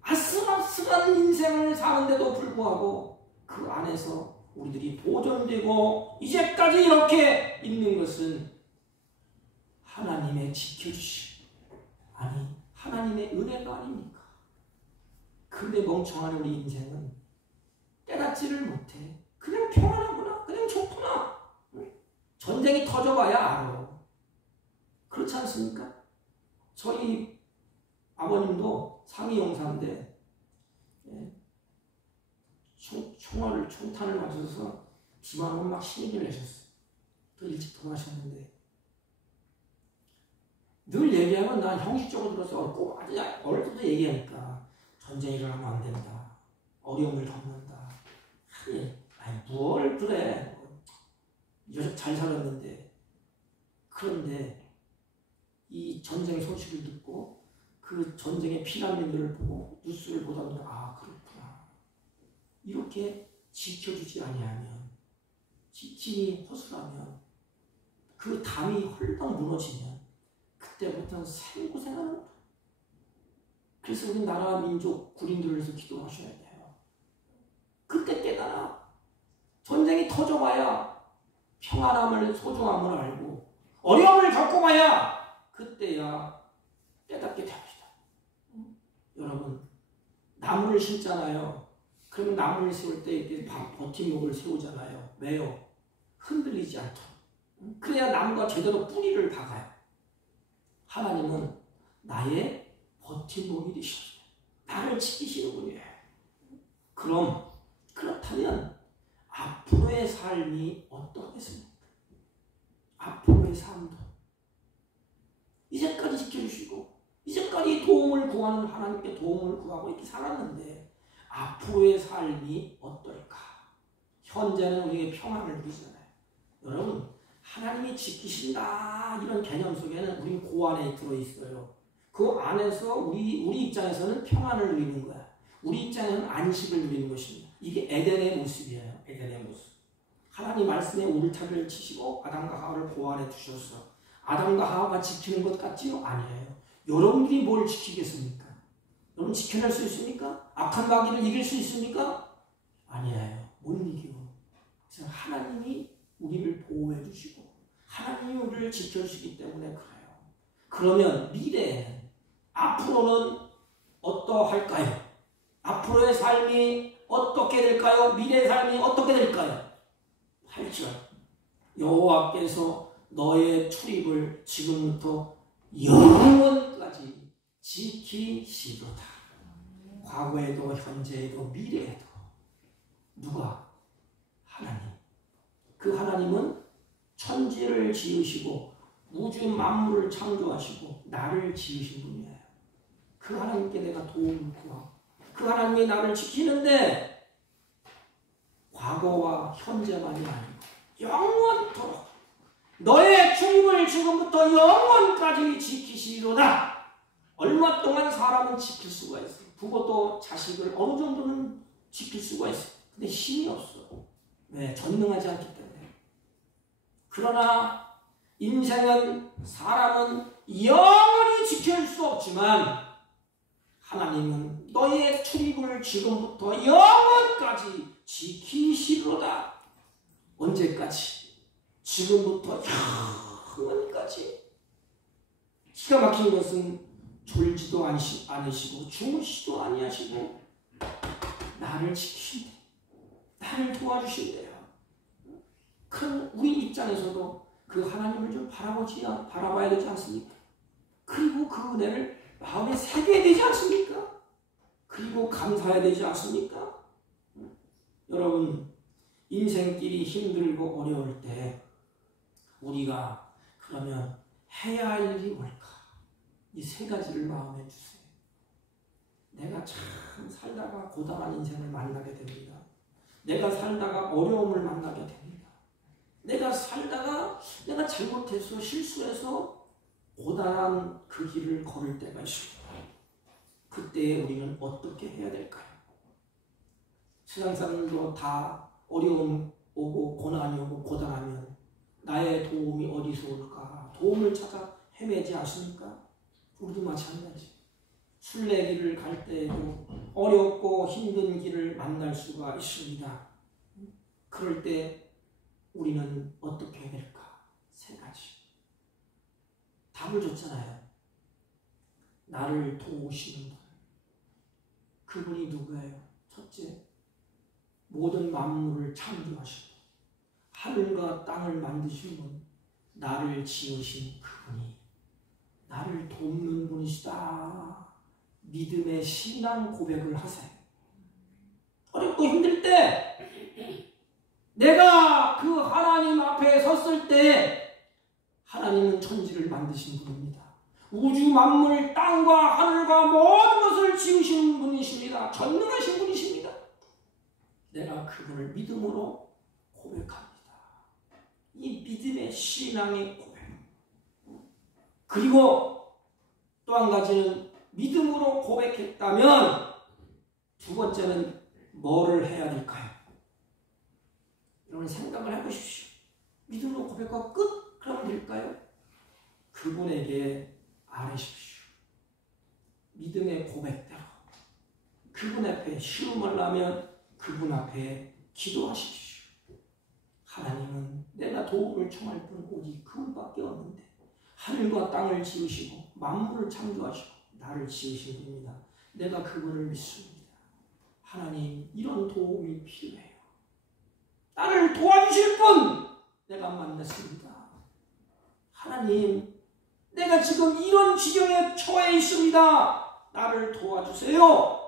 아슬아슬한 인생을 사는데도 불구하고 그 안에서 우리들이 보존되고 이제까지 이렇게 있는 것은 하나님의 지켜주심, 아니 하나님의 은혜가 아닙니까? 근데 멍청한 우리 인생은 깨닫지를 못해. 그냥 평안하구나, 그냥 좋구나. 전쟁이 터져봐야 알아. 그렇지 않습니까? 저희 아버님도 상위용사인데 총탄을 맞아서 비만하면 막 신경을 내셨어요. 또 일찍 돌아가셨는데 늘 얘기하면 난 형식적으로 들어서 꼭 아주 어릴 때부터 얘기하니까 전쟁이 일어나면 안 된다. 어려움을 겪는다. 아니 뭘 그래. 여태 잘 살았는데. 그런데 이 전쟁의 소식을 듣고 그 전쟁의 피난민들을 보고 뉴스를 보다 보니 아 그렇구나. 이렇게 지켜주지 아니하면 지침이 허술하면 그 담이 헐떡 무너지면 그때부터는 생고생하는 거예요. 그래서 우리 나라 민족 군인들을 위해서 기도하셔야 돼요. 그때 깨달아. 전쟁이 터져봐야 평안함을 소중함을 알고 어려움을 겪어봐야 그때야 깨닫게 됩니다. 여러분 나무를 심잖아요. 그러면 나무를 세울 때 이렇게 버팀목을 세우잖아요. 왜요? 흔들리지 않도록. 그래야 나무가 제대로 뿌리를 박아요. 하나님은 나의 버팀목이 되시옵소서. 나를 지키시는 분이에요. 그렇다면 앞으로의 삶이 어떠겠습니까? 앞으로의 삶도 이제까지 지켜주시고 이제까지 도움을 구하는 하나님께 도움을 구하고 이렇게 살았는데 앞으로의 삶이 어떨까? 현재는 우리에게 평안을 누리잖아요. 여러분, 하나님이 지키신다 이런 개념 속에는 우리 그 안에 들어있어요. 그 안에서 우리 입장에서는 평안을 누리는 거야. 우리 입장에서는 안식을 누리는 것입니다. 이게 에덴의 모습이에요. 에덴의 모습. 하나님 말씀에 울타리를 치시고 아담과 하와를 보호하여 주셨어. 아담과 하와가 지키는 것 같지요? 아니에요. 여러분들이 뭘 지키겠습니까? 여러분 지켜낼 수 있습니까? 악한 마귀를 이길 수 있습니까? 아니에요. 못 이기고. 그래서 하나님이 우리를 보호해 주시고 하나님이 우리를 지켜주시기 때문에 그래요. 그러면 미래에는 앞으로는 어떠할까요? 앞으로의 삶이 어떻게 될까요? 미래의 삶이 어떻게 될까요? 8절 여호와께서 너의 출입을 지금부터 영원까지 지키시도다. 과거에도 현재에도 미래에도. 누가? 하나님. 그 하나님은 천지를 지으시고 우주 만물을 창조하시고 나를 지으신 분이에요. 그 하나님께 내가 도움을 구하고 그 하나님이 나를 지키는데 과거와 현재만이 아니고 영원토록 너의 출입을 지금부터 영원까지 지키시리로다. 얼마 동안 사람은 지킬 수가 있어요. 부모도 자식을 어느 정도는 지킬 수가 있어요. 근데 힘이 없어. 왜? 전능하지 않기 때문에. 그러나 인생은 사람은 영원히 지킬 수 없지만 하나님은 너의 출입을 지금부터 영원까지 지키시리로다. 언제까지? 지금부터 영원까지. 기가 막힌 것은 졸지도 않으시고 주무시도 아니하시고 나를 지키신대. 나를 도와주신대요. 그럼 우리 입장에서도 그 하나님을 좀 바라봐야 되지 않습니까? 그리고 그 은혜를 마음에 새겨야 되지 않습니까? 그리고 감사해야 되지 않습니까? 여러분, 인생길이 힘들고 어려울 때 우리가 그러면 해야 할 일이 뭘까? 이 세 가지를 마음에 주세요. 내가 참 살다가 고단한 인생을 만나게 됩니다. 내가 살다가 어려움을 만나게 됩니다. 내가 살다가 내가 잘못해서 실수해서 고단한 그 길을 걸을 때가 있습니다. 그때 우리는 어떻게 해야 될까요? 세상 사람들도 다 어려움 오고 고난이 오고 고단하면 나의 도움이 어디서 올까? 도움을 찾아 헤매지 않습니까? 우리도 마찬가지. 순례길을 갈 때에도 어렵고 힘든 길을 만날 수가 있습니다. 그럴 때 우리는 어떻게 해야 될까? 세 가지. 답을 줬잖아요. 나를 도우시는 분. 그분이 누구예요? 첫째, 모든 만물을 창조하시고 하늘과 땅을 만드신 분, 나를 지으신 그분이 나를 돕는 분이시다. 믿음의 신앙 고백을 하세요. 어렵고 힘들 때 내가 그 하나님 앞에 섰을 때 하나님은 천지를 만드신 분입니다. 우주 만물 땅과 하늘과 모든 것을 지으신 분이십니다. 전능하신 분이십니다. 내가 그분을 믿음으로 고백합니다. 이 믿음의 신앙의 고백. 그리고 또 한 가지는 믿음으로 고백했다면 두 번째는 뭐를 해야 될까요? 여러분 생각을 해보십시오. 믿음으로 고백하고 끝? 그러면 될까요? 그분에게 아뢰십시오. 믿음의 고백대로 그분 앞에 시험을 하면 그분 앞에 기도하십시오. 하나님은 내가 도움을 청할 분 오직 그분밖에 없는데 하늘과 땅을 지으시고 만물을 창조하시고 나를 지으신 분입니다. 내가 그분을 믿습니다. 하나님, 이런 도움이 필요해요. 나를 도와주실 분 내가 만났습니다. 하나님, 내가 지금 이런 지경에 처해 있습니다. 나를 도와주세요.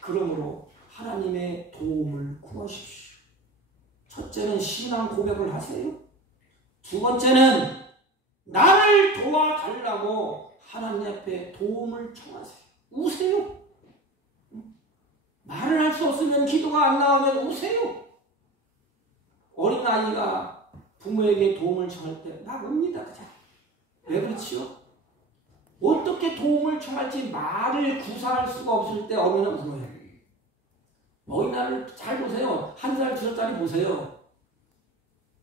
그러므로 하나님의 도움을 구하십시오. 첫째는 신앙 고백을 하세요. 두 번째는 나를 도와달라고 하나님 앞에 도움을 청하세요. 우세요. 말을 할 수 없으면, 기도가 안 나오면 우세요. 어린아이가 부모에게 도움을 청할 때 막 웁니다. 그냥. 왜 그렇지요? 어떻게 도움을 청할지 말을 구사할 수가 없을 때 어린아이는 울어요. 어린아이를 잘 보세요. 1살, 2살짜리 보세요.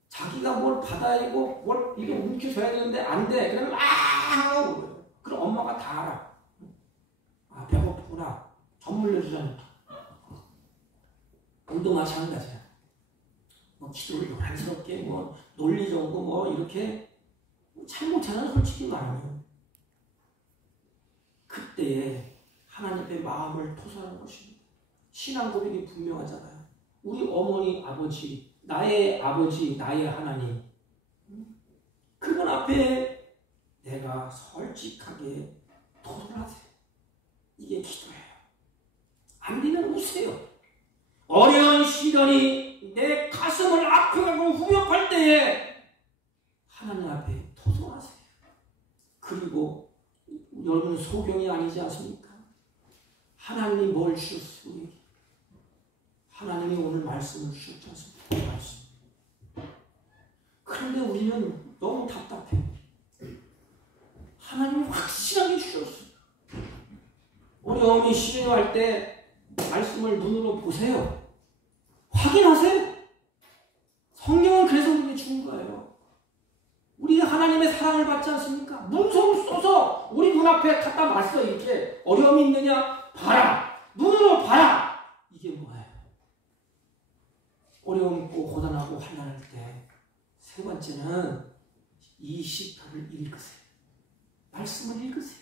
자기가 뭘 받아야 되고 뭘 이게 움켜줘야 되는데 안 돼. 그러면 막 울어요. 그럼 엄마가 다 알아. 아, 배고프구나. 선물 내주자니까. 우리도 마찬가지야. 뭐 기도를 요란스럽게 뭐 논리적으로 뭐 이렇게 잘못하는, 솔직히 말하면 그때에 하나님의 마음을 토설하는 것입니다. 신앙 고백이 분명하잖아요. 우리 어머니, 아버지, 나의 아버지, 나의 하나님, 그분 앞에 내가 솔직하게 토설하세요. 이게 기도예요. 안 되면 우세요. 어려운 시련이 내 가슴을 아프고 후벼팔 때에 하나님 앞에 토설하세요. 그리고 여러분, 소경이 아니지 않습니까? 하나님이 뭘 주셨어요? 우리에게. 하나님이 오늘 말씀을 주셨지 않습니까? 말씀. 그런데 우리는 너무 답답해. 하나님이 확실하게 주셨어요. 어려움이 시련할 때 말씀을 눈으로 보세요. 확인하세요. 성경은 그래서 우리에게 준 거예요. 우리가 하나님의 사랑을 받지 않습니까? 문서를 써서 우리 눈앞에 갖다 놨어. 이렇게 어려움이 있느냐? 봐라. 눈으로 봐라. 이게 뭐예요? 어려움 있고 고단하고 환난할 때 세 번째는 이 시편을 읽으세요. 말씀을 읽으세요.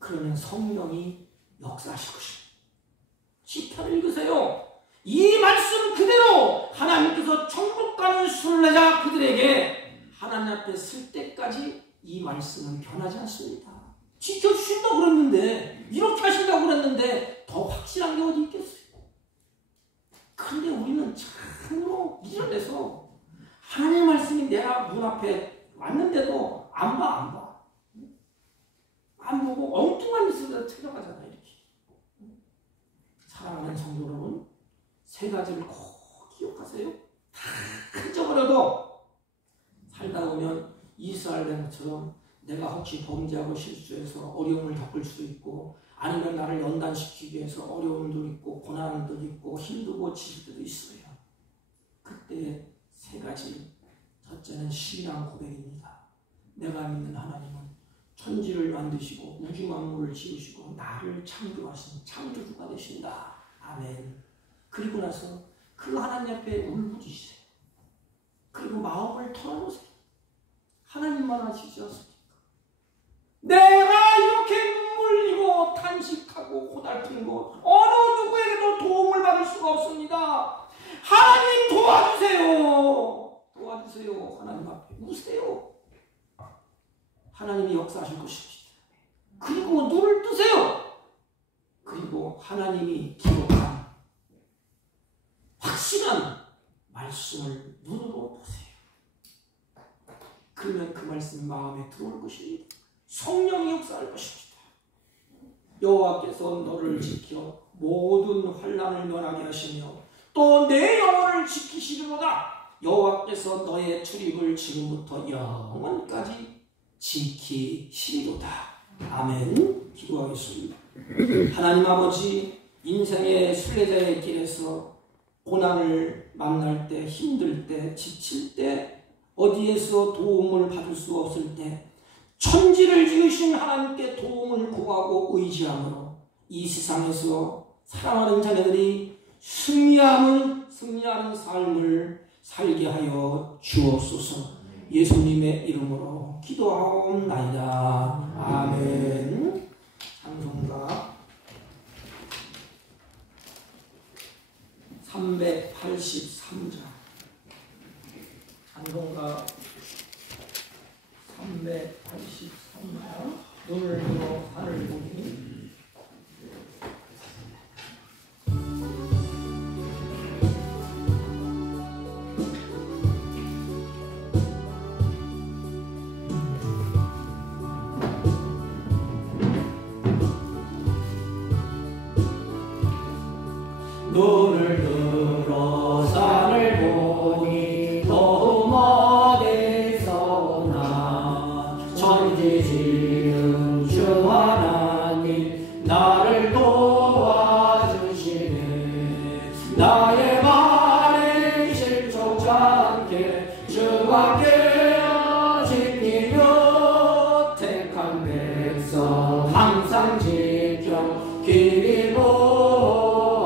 그러면 성령이 역사하실 것입니다. 시편을 읽으세요. 이 말씀 그대로 하나님께서 천국 가는 순례자 그들에게 하나님 앞에 쓸 때까지 이 말씀은 변하지 않습니다. 지켜주신다고 그랬는데, 이렇게 하신다고 그랬는데 더 확실한 게 어디 있겠어요? 그런데 우리는 참으로 미련해서 하나님의 말씀이 내가 문 앞에 왔는데도 안 봐. 안 보고 엉뚱한 짓을 찾아가잖아. 이렇게. 사랑하는 성도 여러분, 세 가지를 꼭 기억하세요. 다 잊어버려도 살다 보면 이스라엘처럼 내가 혹시 범죄하고 실수해서 어려움을 겪을 수 있고, 아니면 나를 연단시키기 위해서 어려움도 있고 고난도 있고 힘들고 지칠 때도 있어요. 그때 세 가지. 첫째는 신앙 고백입니다. 내가 믿는 하나님은 천지를 만드시고 우주 만물을 지으시고 나를 창조하신 창조주가 되신다. 아멘. 그리고 나서 그 하나님 앞에 울부짖으세요. 그리고 마음을 털어놓으세요. 하나님만 하시지 않습니까? 내가 이렇게 눈물 흘리고 탄식하고 고달픈 것 어느 누구에게도 도움을 받을 수가 없습니다. 하나님 도와주세요. 도와주세요. 하나님 앞에 우세요. 하나님이 역사하실 것입니다. 그리고 눈을 뜨세요. 그리고 하나님이 기록한 확실한 말씀을 눈으로 보세요. 그러면 그 말씀이 마음에 들어올 것입니다. 성령이 역사할 것입니다. 여호와께서 너를 지켜 모든 환난을 면하게 하시며 또 내 영혼을 지키시리로다. 여호와께서 너의 출입을 지금부터 영원까지 지키시리로다. 아멘. 기도하겠습니다. 하나님 아버지, 인생의 순례자의 길에서 고난을 만날 때, 힘들 때, 지칠 때, 어디에서 도움을 받을 수 없을 때 천지를 지으신 하나님께 도움을 구하고 의지함으로 이 세상에서 사랑하는 자녀들이 승리하는 삶을 살게 하여 주옵소서. 예수님의 이름으로 기도하옵나이다. 아멘. 찬송가 383장. 찬송가 383장. 눈을 들어 하늘 보니 주가 깨어 지키며 택한 백성 항상 지켜 길이 보호하시네.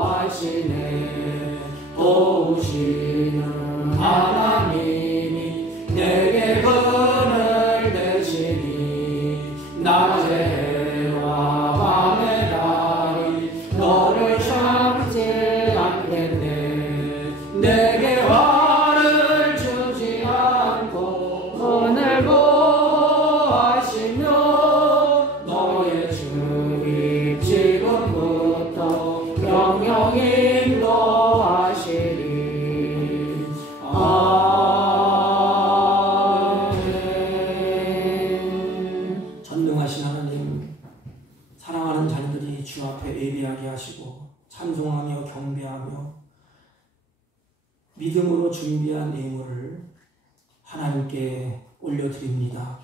도우시는 하나님이 내게 그늘 되시니 낮에와 밤의 달이 너를 참지 않겠네. 내게 화를 주지 않고 오늘 보호하시며 너의 주님 지금부터 영영 인도하시리. 아멘. 전능하신 하나님, 사랑하는 자녀들이 주 앞에 예배하게 하시고 찬송하며 경배하며 믿음으로 준비한 예물을 하나님께 올려드립니다.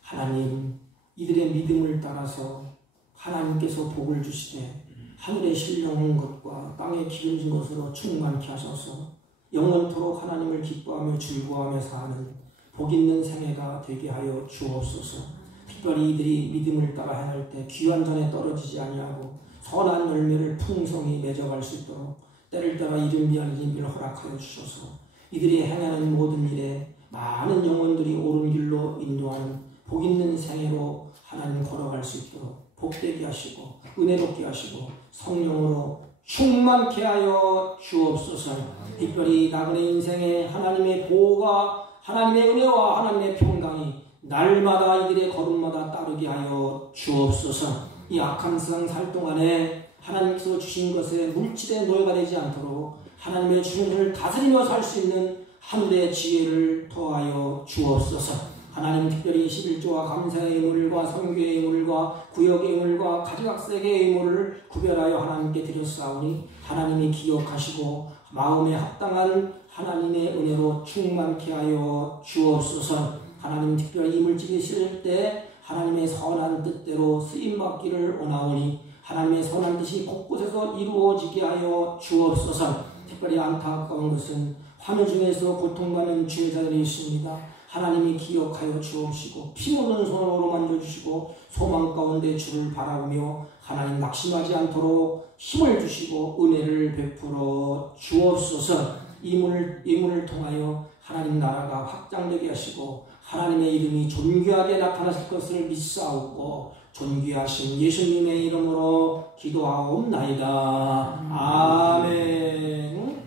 하나님, 이들의 믿음을 따라서 하나님께서 복을 주시되 하늘에 신령한 것과 땅에 기름진 것으로 충만케 하셔서 영원토록 하나님을 기뻐하며 즐거워하며 사는 복 있는 생애가 되게 하여 주옵소서. 특별히 이들이 믿음을 따라 행할 때 귀한 잔에 떨어지지 아니하고 선한 열매를 풍성히 맺어갈 수 있도록 때를 따라 이름 위한 일을 허락하여 주셔서 이들이 행하는 모든 일에 많은 영혼들이 옳은 길로 인도하는 복 있는 생애로 하나님 걸어갈 수 있도록 복되게 하시고 은혜롭게 하시고 성령으로 충만케 하여 주옵소서. 특별히 나그네 인생에 하나님의 보호가 하나님의 은혜와 하나님의 평강이 날마다 이들의 걸음마다 따르게 하여 주옵소서. 이 악한 세상 살 동안에 하나님께서 주신 것에 물질의 노예가 되지 않도록 하나님의 주님을 다스리며 살 수 있는 하늘의 지혜를 더하여 주옵소서. 하나님, 특별히 11조와 감사의 예물과 선교의 예물과 구역의 예물과 가지각색의 예물을 구별하여 하나님께 드렸사오니 하나님이 기억하시고 마음에 합당한 하나님의 은혜로 충만케 하여 주옵소서. 하나님, 특별히 이 물질이 실릴 때 하나님의 선한 뜻대로 쓰임받기를 원하오니 하나님의 선한 뜻이 곳곳에서 이루어지게 하여 주옵소서. 특별히 안타까운 것은 환우 중에서 고통받는 주의자들이 있습니다. 하나님이 기억하여 주옵시고 피 묻은 손으로 만져주시고 소망 가운데 주를 바라보며 하나님 낙심하지 않도록 힘을 주시고 은혜를 베풀어 주옵소서. 이 문을 통하여 하나님 나라가 확장되게 하시고 하나님의 이름이 존귀하게 나타나실 것을 믿사옵고 존귀하신 예수님의 이름으로 기도하옵나이다. 아멘.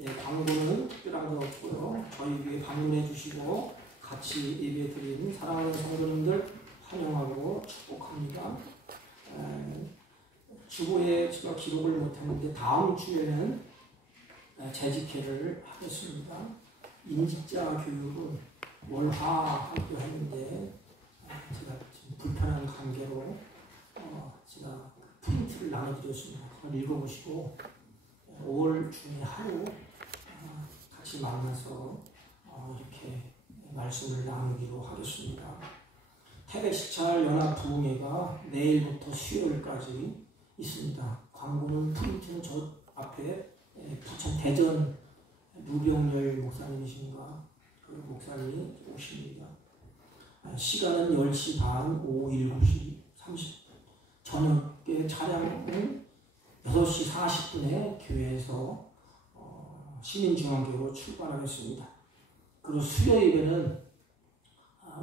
예, 광고는 특별한 거 없고요. 저희 교회 방문해 주시고 같이 예배 드리는 사랑하는 성도님들 환영하고 축복합니다. 주보에 제가 기록을 못했는데 다음 주에는 재직회를 하겠습니다. 임직자 교육은 월화 하기로 했는데 제가 지금 불편한 관계로 제가 프린트를 나눠드렸습니다. 그걸 읽어보시고 5월 중에 하루 같이 만나서 이렇게 말씀을 나누기로 하겠습니다. 태백시찰 연합부흥회가 내일부터 수요일까지 있습니다. 광고는 프린트는 저 앞에 부천 대전 루병열 목사님이신가 그 목사님이 오십니다. 시간은 10시 반, 오후 7시 30분. 저녁에 차량은 6시 40분에 교회에서 시민중앙교회로 출발하겠습니다. 그리고 수요 예배는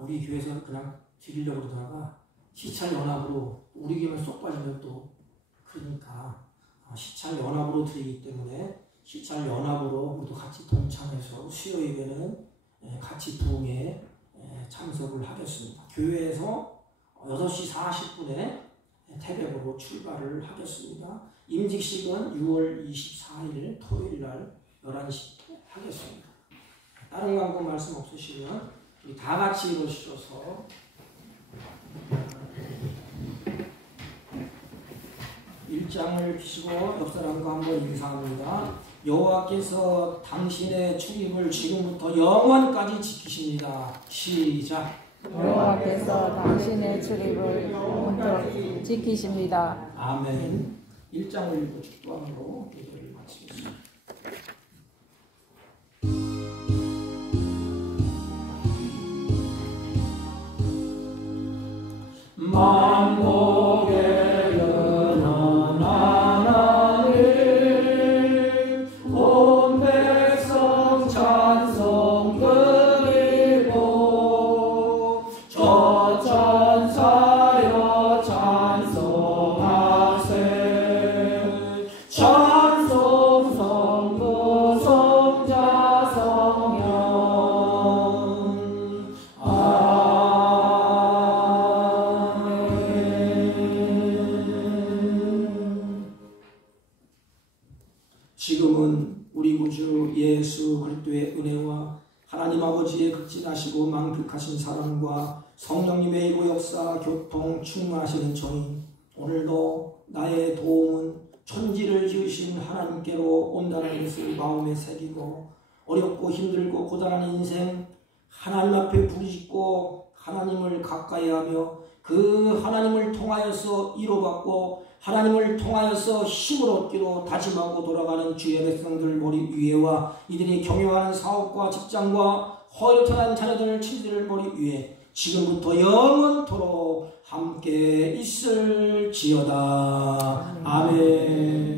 우리 교회에서 그냥 드리려고 그러다가 시찰연합으로 우리 교회만 쏙 빠지면 또 그러니까 시찰연합으로 드리기 때문에 시찰연합으로 우리도 같이 동참해서 수요 예배는 같이 부흥에 참석을 하겠습니다. 교회에서 6시 40분에 태백으로 출발을 하겠습니다. 임직식은 6월 24일 토요일 날 11시 하겠습니다. 다른 광고 말씀 없으시면 우리 다 같이 일어서셔서 일장을 피시고 옆 사람과 한번 인사합니다. 여호와께서 당신의 출입을 지금부터 영원까지 지키십니다. 시작. 여호와께서 당신의 출입을 영원토록 지키십니다. 아멘. 1장을 읽고 축도함으로 예배를 마치겠습니다. 만복의 연한 하나님 온 백성 찬송 드리고 저 천사여 찬송하세 찬송 성부 성자 성령 지금은 우리 구주 예수 그리스도의 은혜와 하나님 아버지의 극진하시고 망극하신 사랑과 성령님의 일고 역사 교통 충만하시는 정의 오늘도 나의 도움은 천지를 지으신 하나님께로 온다는 것을 마음에 새기고 어렵고 힘들고 고단한 인생 하나님 앞에 부르짖고 하나님을 가까이하며 그 하나님을 통하여서 위로받고 하나님을 통하여서 힘을 얻기로 다짐하고 돌아가는 주의 백성들 머리 위에와 이들이 경영하는 사업과 직장과 허릇한 자녀들 친지들 머리 위에 지금부터 영원토록 함께 있을지어다. 아멘.